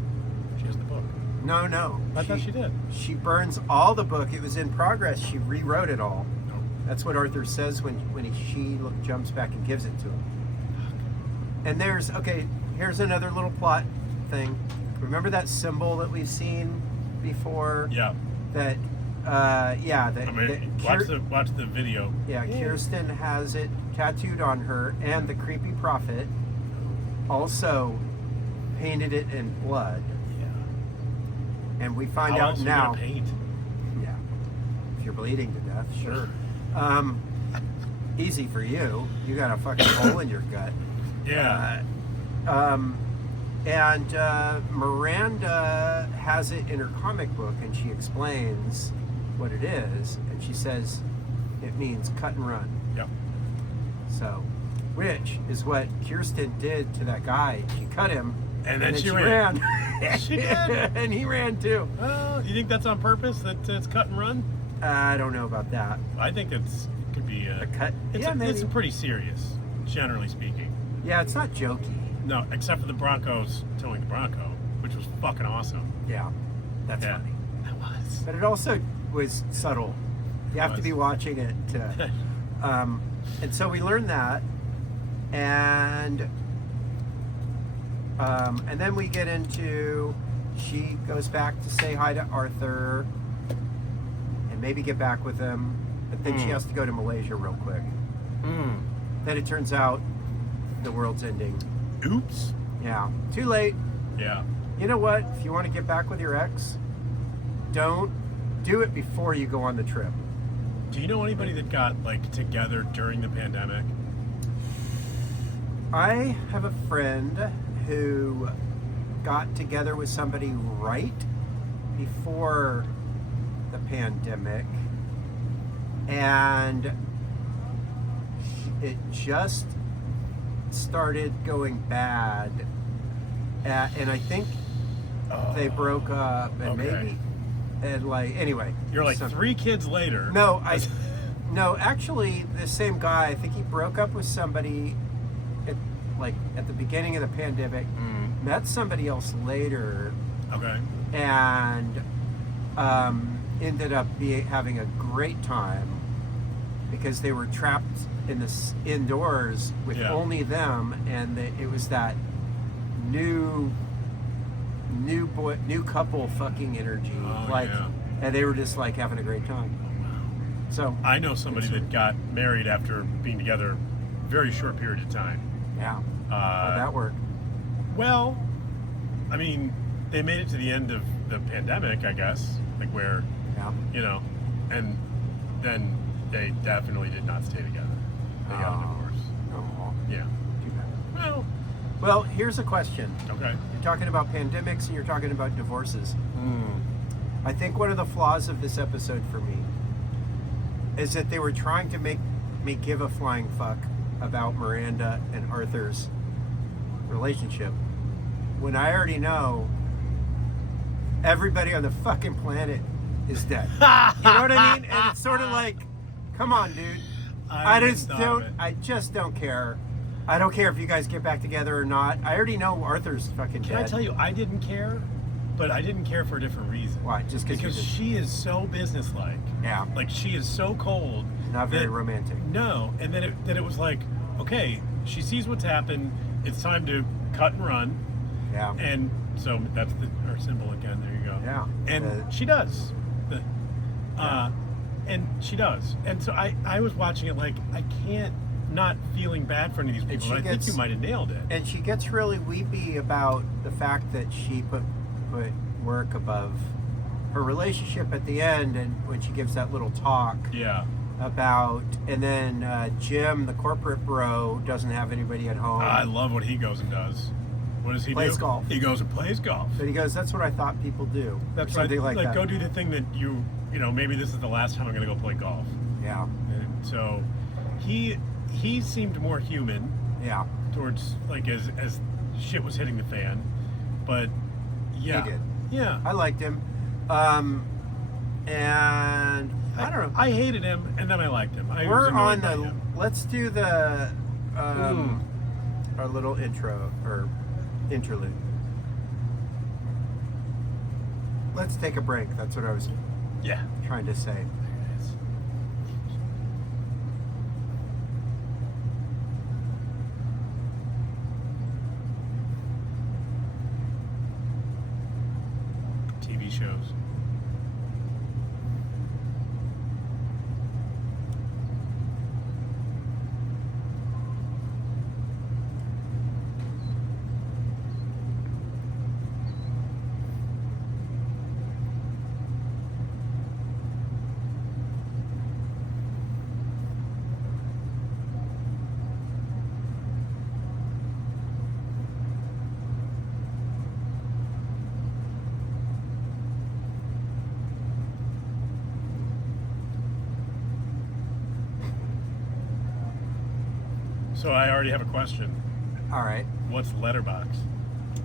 She has the book. No. I thought she did. She burns all the book. It was in progress. She rewrote it all. No. That's what Arthur says when she jumps back and gives it to him. And here's another little plot thing. Remember that symbol that we've seen before? Yeah. That, Watch the video. Yeah, Kirsten has it tattooed on her, and the creepy prophet also painted it in blood. Yeah. And we find How out else now. Are you gonna paint? Yeah, if you're bleeding to death, sure. Easy for you. You got a fucking hole in your gut. Yeah. And Miranda has it in her comic book, and she explains what it is, and she says it means cut and run. Yep. So, which is what Kirsten did to that guy. She cut him, And then she ran. She did. And he ran too. You think that's on purpose? That it's cut and run? I don't know about that. I think it could be A cut? Yeah, It's maybe. pretty serious, generally speaking. Yeah, it's not jokey. No, except for the Broncos towing the Bronco, which was fucking awesome. Yeah, that's Yeah. funny. That was. But it also was subtle. You have to be watching it to. And so we learned that, and then we get into. She goes back to say hi to Arthur, and maybe get back with him, but then she has to go to Malaysia real quick. Then it turns out the world's ending. Oops. Yeah, too late. Yeah. You know what? If you want to get back with your ex, don't do it before you go on the trip. Do you know anybody that got like together during the pandemic? I have a friend who got together with somebody right before the pandemic, and it just started going bad, and I think they broke up, and okay. maybe, and like, anyway. You're like 3 kids later. No, no, actually, the same guy, I think he broke up with somebody at the beginning of the pandemic, met somebody else later, Okay. and ended up having a great time because they were trapped in this indoors with only them, and it was that new couple fucking energy, and they were just like having a great time. So I know somebody that got married after being together a very short period of time. Yeah. How'd that work? Well, I mean, they made it to the end of the pandemic, I guess, like where, and then they definitely did not stay together. They got a divorce. Oh. Yeah. Too bad. Well, here's a question. Okay. You're talking about pandemics and you're talking about divorces. I think one of the flaws of this episode for me is that they were trying to make me give a flying fuck about Miranda and Arthur's relationship when I already know everybody on the fucking planet is dead. You know what I mean? And it's sort of like, come on, dude. I just don't care. I don't care if you guys get back together or not. I already know Arthur's fucking dead. Can I tell you, I didn't care, but I didn't care for a different reason. Why? Just because she is so businesslike. Yeah. Like, she is so cold. Not very romantic. No, and then it was like, okay, she sees what's happened. It's time to cut and run. Yeah. And so that's her symbol again. There you go. Yeah. And she does. And she does. And so I was watching it like, I can't not feeling bad for any of these people. I think you might have nailed it. And she gets really weepy about the fact that she put work above her relationship at the end, and when she gives that little talk. Yeah. About, and then Jim, the corporate bro, doesn't have anybody at home. I love what he goes and does. What does he do? Plays golf. He goes and plays golf. But he goes, that's what I thought people do. That's something like that. Go do the thing that you maybe this is the last time I'm going to go play golf. Yeah. And so he seemed more human. Yeah. Towards, like, as shit was hitting the fan. But yeah. He did. Yeah. I liked him. And I don't know. I hated him, and then I liked him. We're on the. Let's do the our little intro or interlude. Let's take a break. That's what I was trying to say. TV shows. So I already have a question. All right. What's Letterboxd?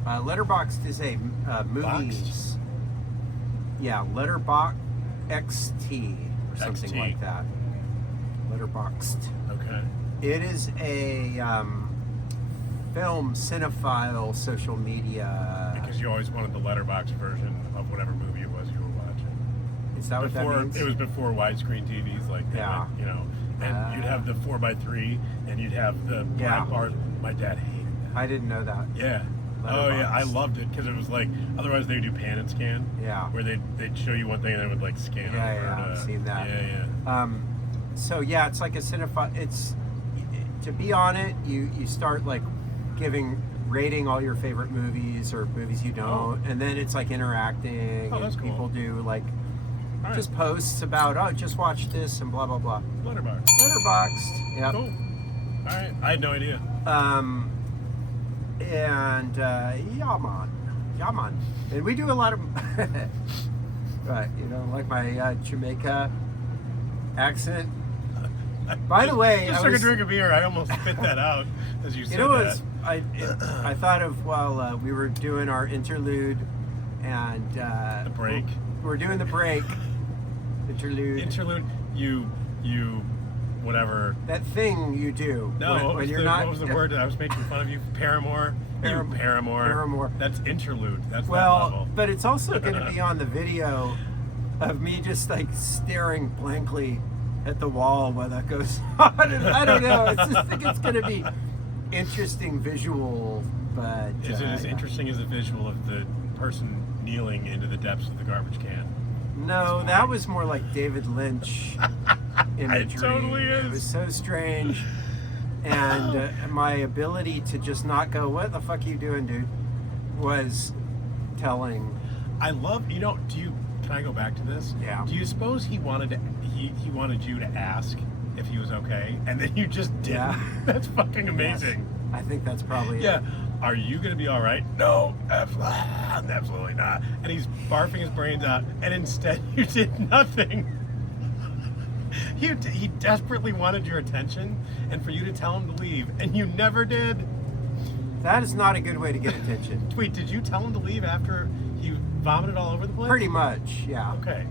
Letterboxd is a movies. Yeah, Letterboxd XT or something XT. like that. Letterboxd. Okay. It is a film cinephile social media. Because you always wanted the Letterboxd version of whatever movie it was you were watching. Is that what that means? It was before widescreen TVs, like that. And you'd have the 4x3, and you'd have the black bars. My dad hated that. I didn't know that. Yeah. Oh yeah, I loved it because it was like otherwise they would do pan and scan. Yeah. Where they'd show you one thing and then it would like scan over. Yeah, I've seen that. Yeah. So yeah, it's like a cinephile. It's to be on it. You start like rating all your favorite movies or movies you don't, and then it's like interacting. Oh, that's and cool. People do like All just right. posts about just watch this and blah blah blah. Letterboxd. Letterboxd. Yeah. Cool. All right. I had no idea. And yeah, man. And we do a lot of, right? You know, like my Jamaica accent. By the way, just took a drink of beer. I almost spit that out as you said that. I thought of while we were doing our interlude and The break. We're doing the break. Interlude. You. Whatever. That thing you do. No, when you're not. What was the word that I was making fun of you? Paramour. Paramour. That's interlude. That's that well, level. but it's also going to be on the video of me just like staring blankly at the wall while that goes on. And I don't know. I think it's going to be interesting visual, but is it as interesting as the visual of the person kneeling into the depths of the garbage can? No, that was more like David Lynch imagery. It totally is. It was so strange. And my ability to just not go, what the fuck are you doing, dude, was telling. I love, can I go back to this? Yeah. Do you suppose he wanted you to ask if he was okay, and then you just didn't? Yeah. That's fucking amazing. Yes. I think that's probably Yeah. it. Are you going to be all right? No, absolutely not. And he's barfing his brains out, and instead you did nothing. He desperately wanted your attention, and for you to tell him to leave, and you never did. That is not a good way to get attention. Wait, did you tell him to leave after he vomited all over the place? Pretty much, yeah. Okay.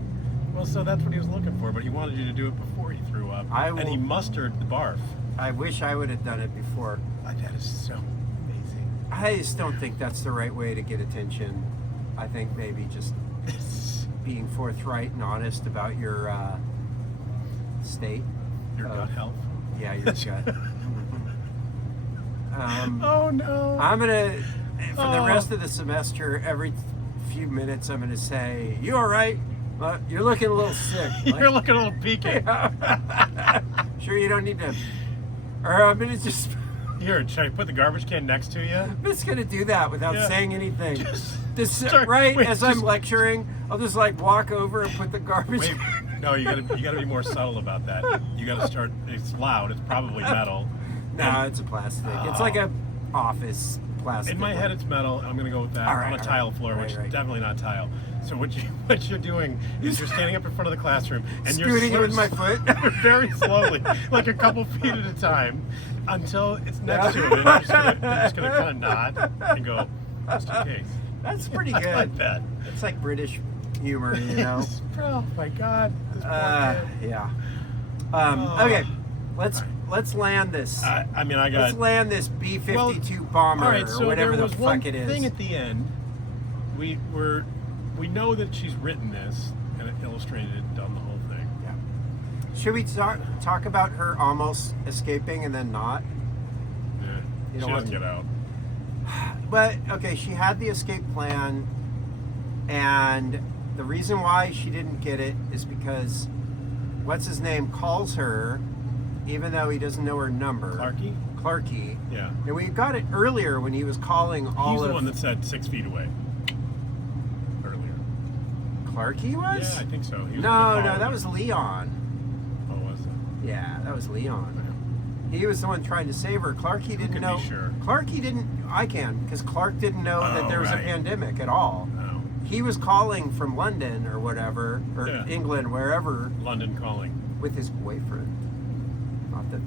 Well, so that's what he was looking for, but he wanted you to do it before he threw up. And he mustered the barf. I wish I would have done it before. That is so amazing. I just don't think that's the right way to get attention. I think maybe just being forthright and honest about your state. Your gut health? Yeah, your gut. Oh, no. I'm going to, for the rest of the semester, every few minutes, I'm going to say, you all right? You're looking a little sick. You're looking a little peaky. Sure you don't need to, or I'm going to just... Here, should I put the garbage can next to you? I'm just going to do that without saying anything. Just start, right wait, as I'm lecturing, I'll just like walk over and put the garbage... Wait, no, you gotta be more subtle about that. You gotta start, it's loud, it's probably metal. No, it's a plastic. It's like a office plastic. In my head, it's metal. I'm gonna go with that on a tile floor, which is definitely not tile. So what you're doing is you're standing up in front of the classroom and you're scooting it with my foot very slowly, like a couple feet at a time, until it's next to it. And you're just gonna kind of nod and go, just in case. That's pretty good. I like that. It's like British humor, you know. Oh my God. This poor kid. Yeah. Okay. Let's land this. Let's land this B-52 bomber, all right, so or whatever there the was one fuck it is. thing at the end. We know that she's written this and illustrated it, done the whole thing. Yeah. Should we talk about her almost escaping and then not? Yeah. You She know doesn't get out. But okay, she had the escape plan, and the reason why she didn't get it is because what's his name calls her, even though he doesn't know her number. Clarky. Yeah. And we got it earlier when he was calling all He's of... the one that said 6 feet away. Earlier. Clarky was? Yeah, I think so. He was No, that was Leon. Oh, was it? Yeah, that was Leon. He was the one trying to save her. Clarky didn't know. Be sure. Clarky didn't... I can, because Clark didn't know that there was a pandemic at all. Oh. He was calling from London or whatever, or England, wherever. London calling. With his boyfriend. Not that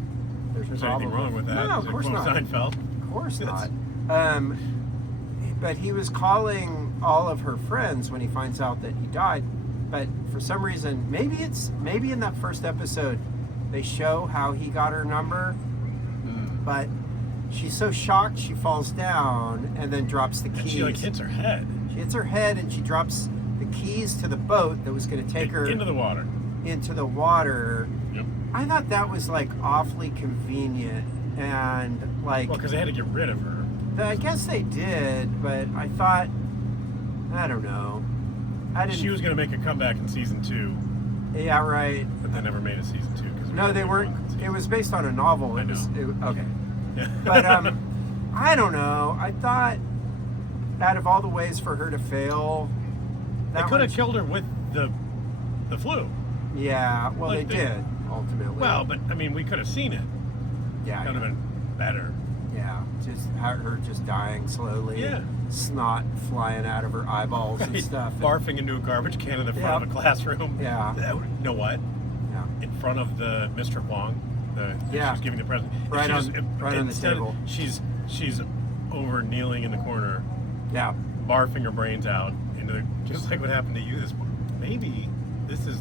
there's anything wrong with that. No, of course not. Seinfeld? Of course not. But he was calling all of her friends when he finds out that he died. But for some reason, maybe in that first episode, they show how he got her number. But she's so shocked she falls down and then drops the keys. And she like hits her head. She hits her head and she drops the keys to the boat that was going to take her into the water. Yep. I thought that was like awfully convenient and like... Well, because they had to get rid of her. I guess they did, but I thought... I don't know. She was going to make a comeback in season 2. Yeah, right. But they never made a season 2. No, they weren't. It was based on a novel. I know. Okay. Yeah. But I don't know. I thought out of all the ways for her to fail... They could have killed her with the flu. Yeah, well, they did, ultimately. Well, but, I mean, we could have seen it. Yeah. It would have been better. Yeah. just her just dying slowly. Yeah. Snot flying out of her eyeballs and Right. stuff. Barfing into a garbage can in the front of a classroom. Yeah. You know what? Yeah. In front of the Mr. Huang, she's giving the present. Right She on the instead of- table. She's over kneeling in the corner, Yeah. barfing her brains out into the, just like what happened to you this morning. Maybe this is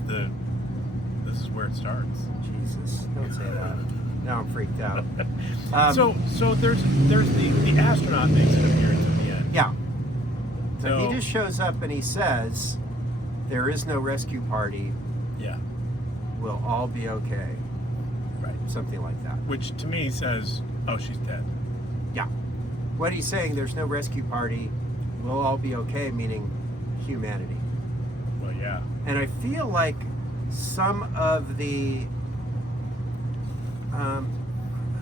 where it starts. Jesus, don't say that. Now I'm freaked out. So there's the astronaut makes an appearance at the end. Yeah. So So- he just shows up and he says, "There is no rescue party. Yeah. We'll all be okay." Right. Something like that. Which to me says, oh, she's dead. Yeah. What he's saying, there's no rescue party. We'll all be okay, meaning humanity. Well, yeah. And I feel like some of the, I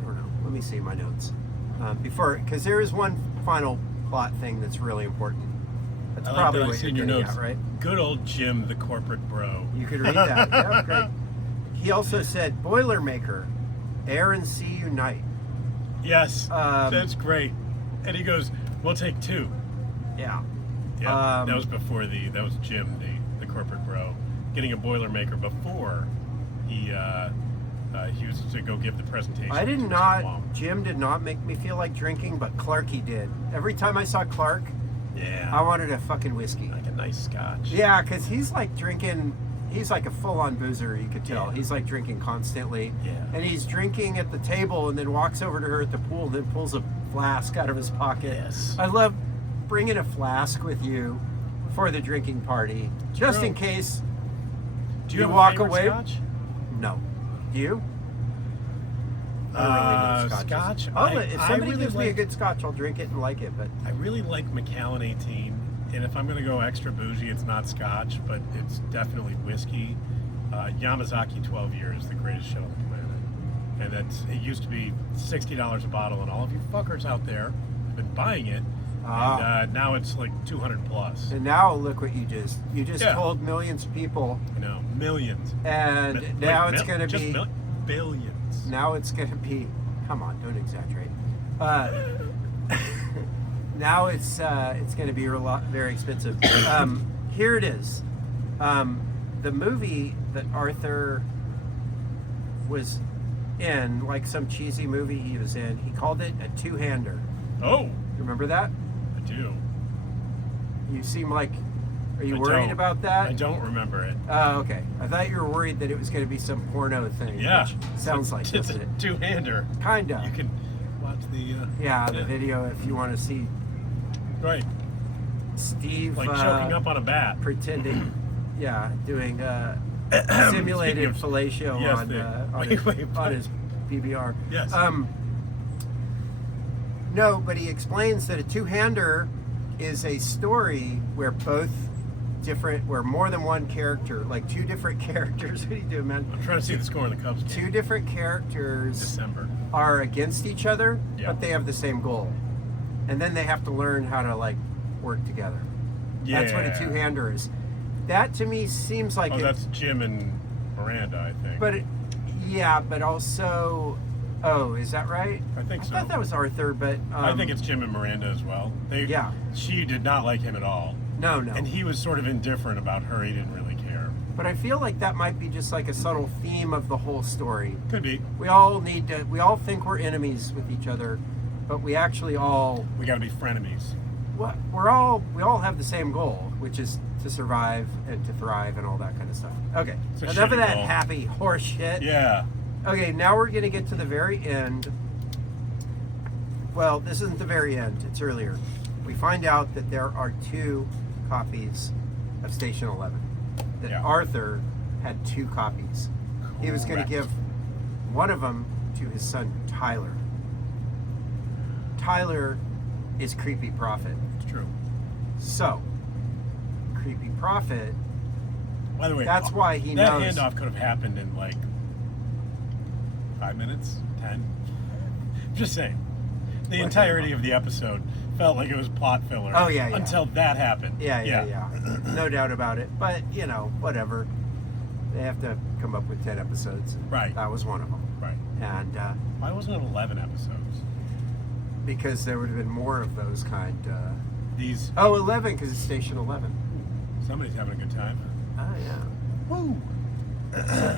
don't know. Let me see my notes because there is one final plot thing that's really important. That's I like probably that I what see you're in your getting notes. at, right? Good old Jim, the corporate bro. You could read that. Yeah, great. He also said, "Boilermaker, air and sea unite." Yes, Um, that's great. And he goes, "We'll take two." Yeah. Yeah, that was before that was Jim, the corporate bro, getting a Boilermaker before he was to go give the presentation. I did to Mr. not. Wong. Jim did not make me feel like drinking, but Clarky did. Every time I saw Clark, Yeah. I wanted a fucking whiskey. Like a nice scotch. Yeah, because he's like drinking. He's like a full-on boozer. You could tell. Yeah. He's like drinking constantly. Yeah. And he's drinking at the table, and then walks over to her at the pool, and then pulls a flask out of his pocket. Yes. I love bringing a flask with you for the drinking party, just True. in case. Do you You have walk a favorite away? Scotch? No. You? I don't really know scotches. Scotch? If I somebody really gives me a like- good scotch, I'll drink it and like it. But I really like Macallan 18, and if I'm going to go extra bougie, it's not Scotch, but it's definitely whiskey. Yamazaki 12 Years, the greatest shit on the planet. And it used to be $60 a bottle, and all of you fuckers out there have been buying it, and now it's like 200 plus. and now look what you just Yeah. told millions of people, You know, millions. and Mi- now like, it's going to just be. billions. Now it's going to be. Come on, don't exaggerate. Now it's going to be very expensive. Here it is. The movie that Arthur was in, like some cheesy movie he was in, he called it a two-hander. Oh, You remember that? I do. You seem like. Are you I worried don't. about that? I don't remember it. Oh, okay. I thought you were worried that it was going to be some porno thing. Yeah. Which sounds like, it's doesn't a it? two-hander. Kinda. You can watch the... Yeah, the video if you want to see Right. Steve Like choking up on a bat. pretending, doing simulated Speaking fellatio yes, on his PBR. Yes. No, but he explains that a two-hander is a story where where more than one character, like two different characters. What do you do, man? I'm trying to see the score in the Cubs game. Two different characters December. are against each other, Yeah. but they have the same goal, and then they have to learn how to like work together. Yeah. That's what a two-hander is. That to me seems like Oh, that's Jim and Miranda, I think. but also, oh, is that right? I think so. I thought that was Arthur, but I think it's Jim and Miranda as well. Yeah. She did not like him at all. no, And he was sort of indifferent about her. He didn't really care. but I feel like that might be just like a subtle theme of the whole story. Could be. We all think we're enemies with each other, but we actually all We got to be frenemies. we all have the same goal, which is to survive and to thrive and all that kind of stuff. Okay, It's a enough of shitty that goal. happy horse shit. Yeah. Okay, now we're gonna get to the very end. Well, this isn't the very end, it's earlier. We find out that there are 2 copies of Station 11. That Yeah. Arthur had 2 copies. He was gonna Correct. give one of them to his son Tyler. Tyler is Creepy Prophet. It's true. So, Creepy Prophet, By the way, that's why he that knows. handoff could have happened in like 5 minutes, 10. Just saying. The What entirety handoff? of the episode felt like it was plot filler. Oh, yeah. Until that happened. Yeah. No doubt about it. But, whatever. They have to come up with 10 episodes. Right. That was one of them. Right. And Why wasn't it 11 episodes? because there would have been more of those kind. These 11 because it's station 11. somebody's having a good time. Oh yeah. Woo!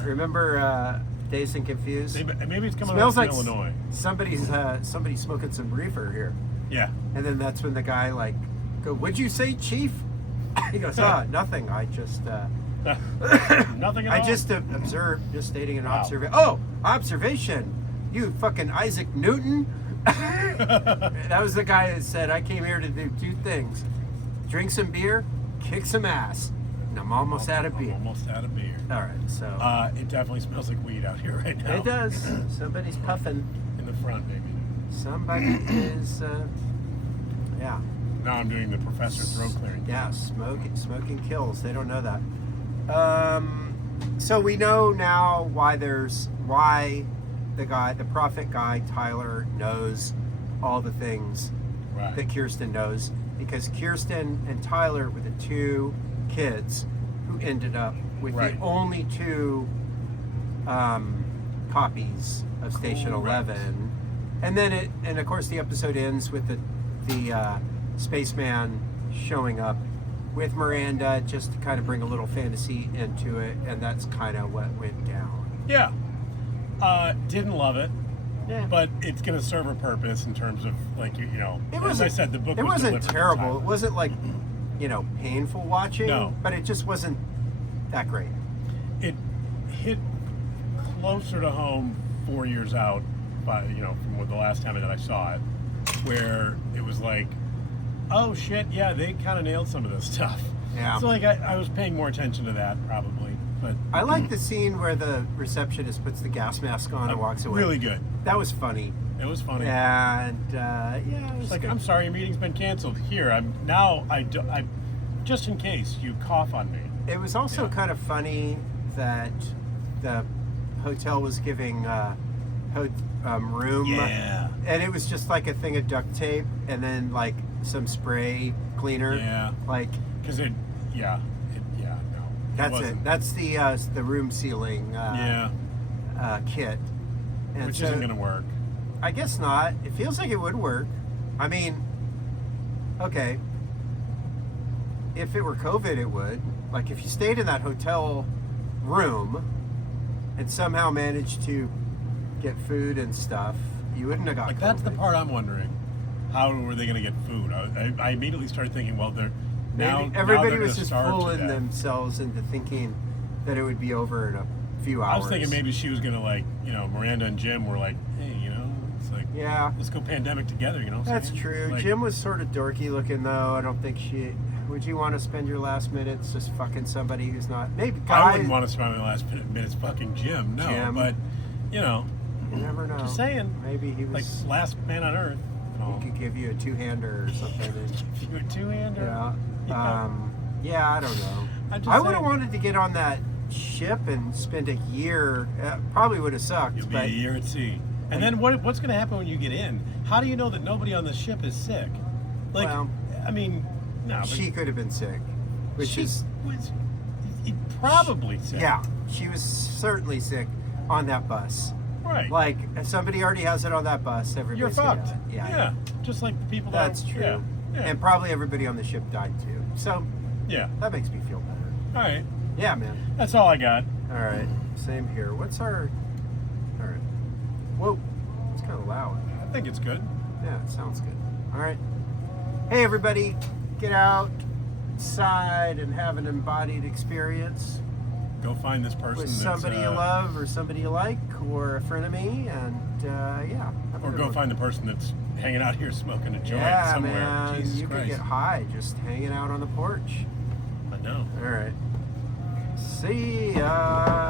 Remember Dazed and Confused? Maybe it's coming Smells out like from Illinois. somebody's smoking some reefer here. Yeah. And then that's when the guy like go, "What'd you say, Chief?" He goes, nothing. I just Nothing at all. I just observed, just stating an Wow. observation. Oh, observation! You fucking Isaac Newton. That was the guy that said, "I came here to do two things: drink some beer, kick some ass." And I'm almost out of beer. I'm almost out of beer. All right, so It definitely smells like weed out here right now. it does. Somebody's puffing. In the front, maybe. Somebody is, yeah. Now I'm doing the professor throat clearing. Yeah, smoking kills. They don't know that. So we know now why the prophet guy Tyler knows all the things Right. that Kirsten knows, because Kirsten and Tyler were the two kids who ended up with Right. the only two copies of Station Correct. 11, and then and of course the episode ends with the spaceman showing up with Miranda just to kind of bring a little fantasy into it, and that's kind of what went down. Yeah. Didn't love it, Yeah. but it's going to serve a purpose in terms of, like, you know, It as wasn't, I said, the book it was wasn't delivered in terrible. time. It wasn't like, painful watching. No. But it just wasn't that great. It hit closer to home 4 years out, from the last time that I saw it, where it was like, oh shit, yeah, they kind of nailed some of this stuff. Yeah. So like I was paying more attention to that probably, but I like the scene where the receptionist puts the gas mask on and walks away. really good. That was funny. It was funny. And it was It's like, good. I'm sorry, your meeting's been canceled. Here, I just in case you cough on me. It was also Yeah. kind of funny that the hotel was giving room, Yeah. and it was just like a thing of duct tape and then like some spray cleaner. Yeah. Like Because no. that's it. wasn't. That's the room sealing kit. And Which so, isn't going to work. I guess not. It feels like it would work. I mean, okay. If it were COVID, it would. Like if you stayed in that hotel room and somehow managed to get food and stuff, you wouldn't have got Like COVID. that's the part I'm wondering. How were they going to get food? I immediately started thinking, well, Maybe everybody they're was gonna just starve to fooling death. themselves into thinking that it would be over in a few hours. I was thinking maybe she was going to Miranda and Jim were like, hey, it's like, Yeah, let's go pandemic together, what I'm that's saying? true. Like, Jim was sort of dorky looking though. I don't think she. Would you want to spend your last minutes just fucking somebody who's not? Maybe I guys. wouldn't want to spend my last minutes fucking Jim, no. Jim. But, You never know. just saying, Maybe he like was. last man on earth. And all. He could give you a two-hander or something. And, If you were two-hander. yeah. Yeah, I don't know. I'm just I would have saying. wanted to get on that ship and spend a year. Probably would have sucked. You'll be but a year at sea. And then what's going to happen when you get in? How do you know that nobody on the ship is sick? Like, Well, I mean, no. but she could have been sick, which she is was probably sick. yeah. She was certainly sick on that bus. Right. Like if somebody already has it on that bus, everybody's You're gonna fucked. have it. Yeah. Just like the people That's that. true. Yeah. Yeah. And probably everybody on the ship died too. So yeah. that makes me feel better. All right. Yeah, man. That's all I got. All right. Same here. What's our? All right. Whoa. It's kind of loud. I think it's good. Yeah, it sounds good. All right. Hey, everybody, get outside and have an embodied experience Go find this person with that's, somebody you love or somebody you like or a friend of me, and yeah. have a or good go one. find the person that's hanging out here smoking a joint Yeah, somewhere. man. Jesus You Christ. could get high just hanging out on the porch. I know. All right. See ya.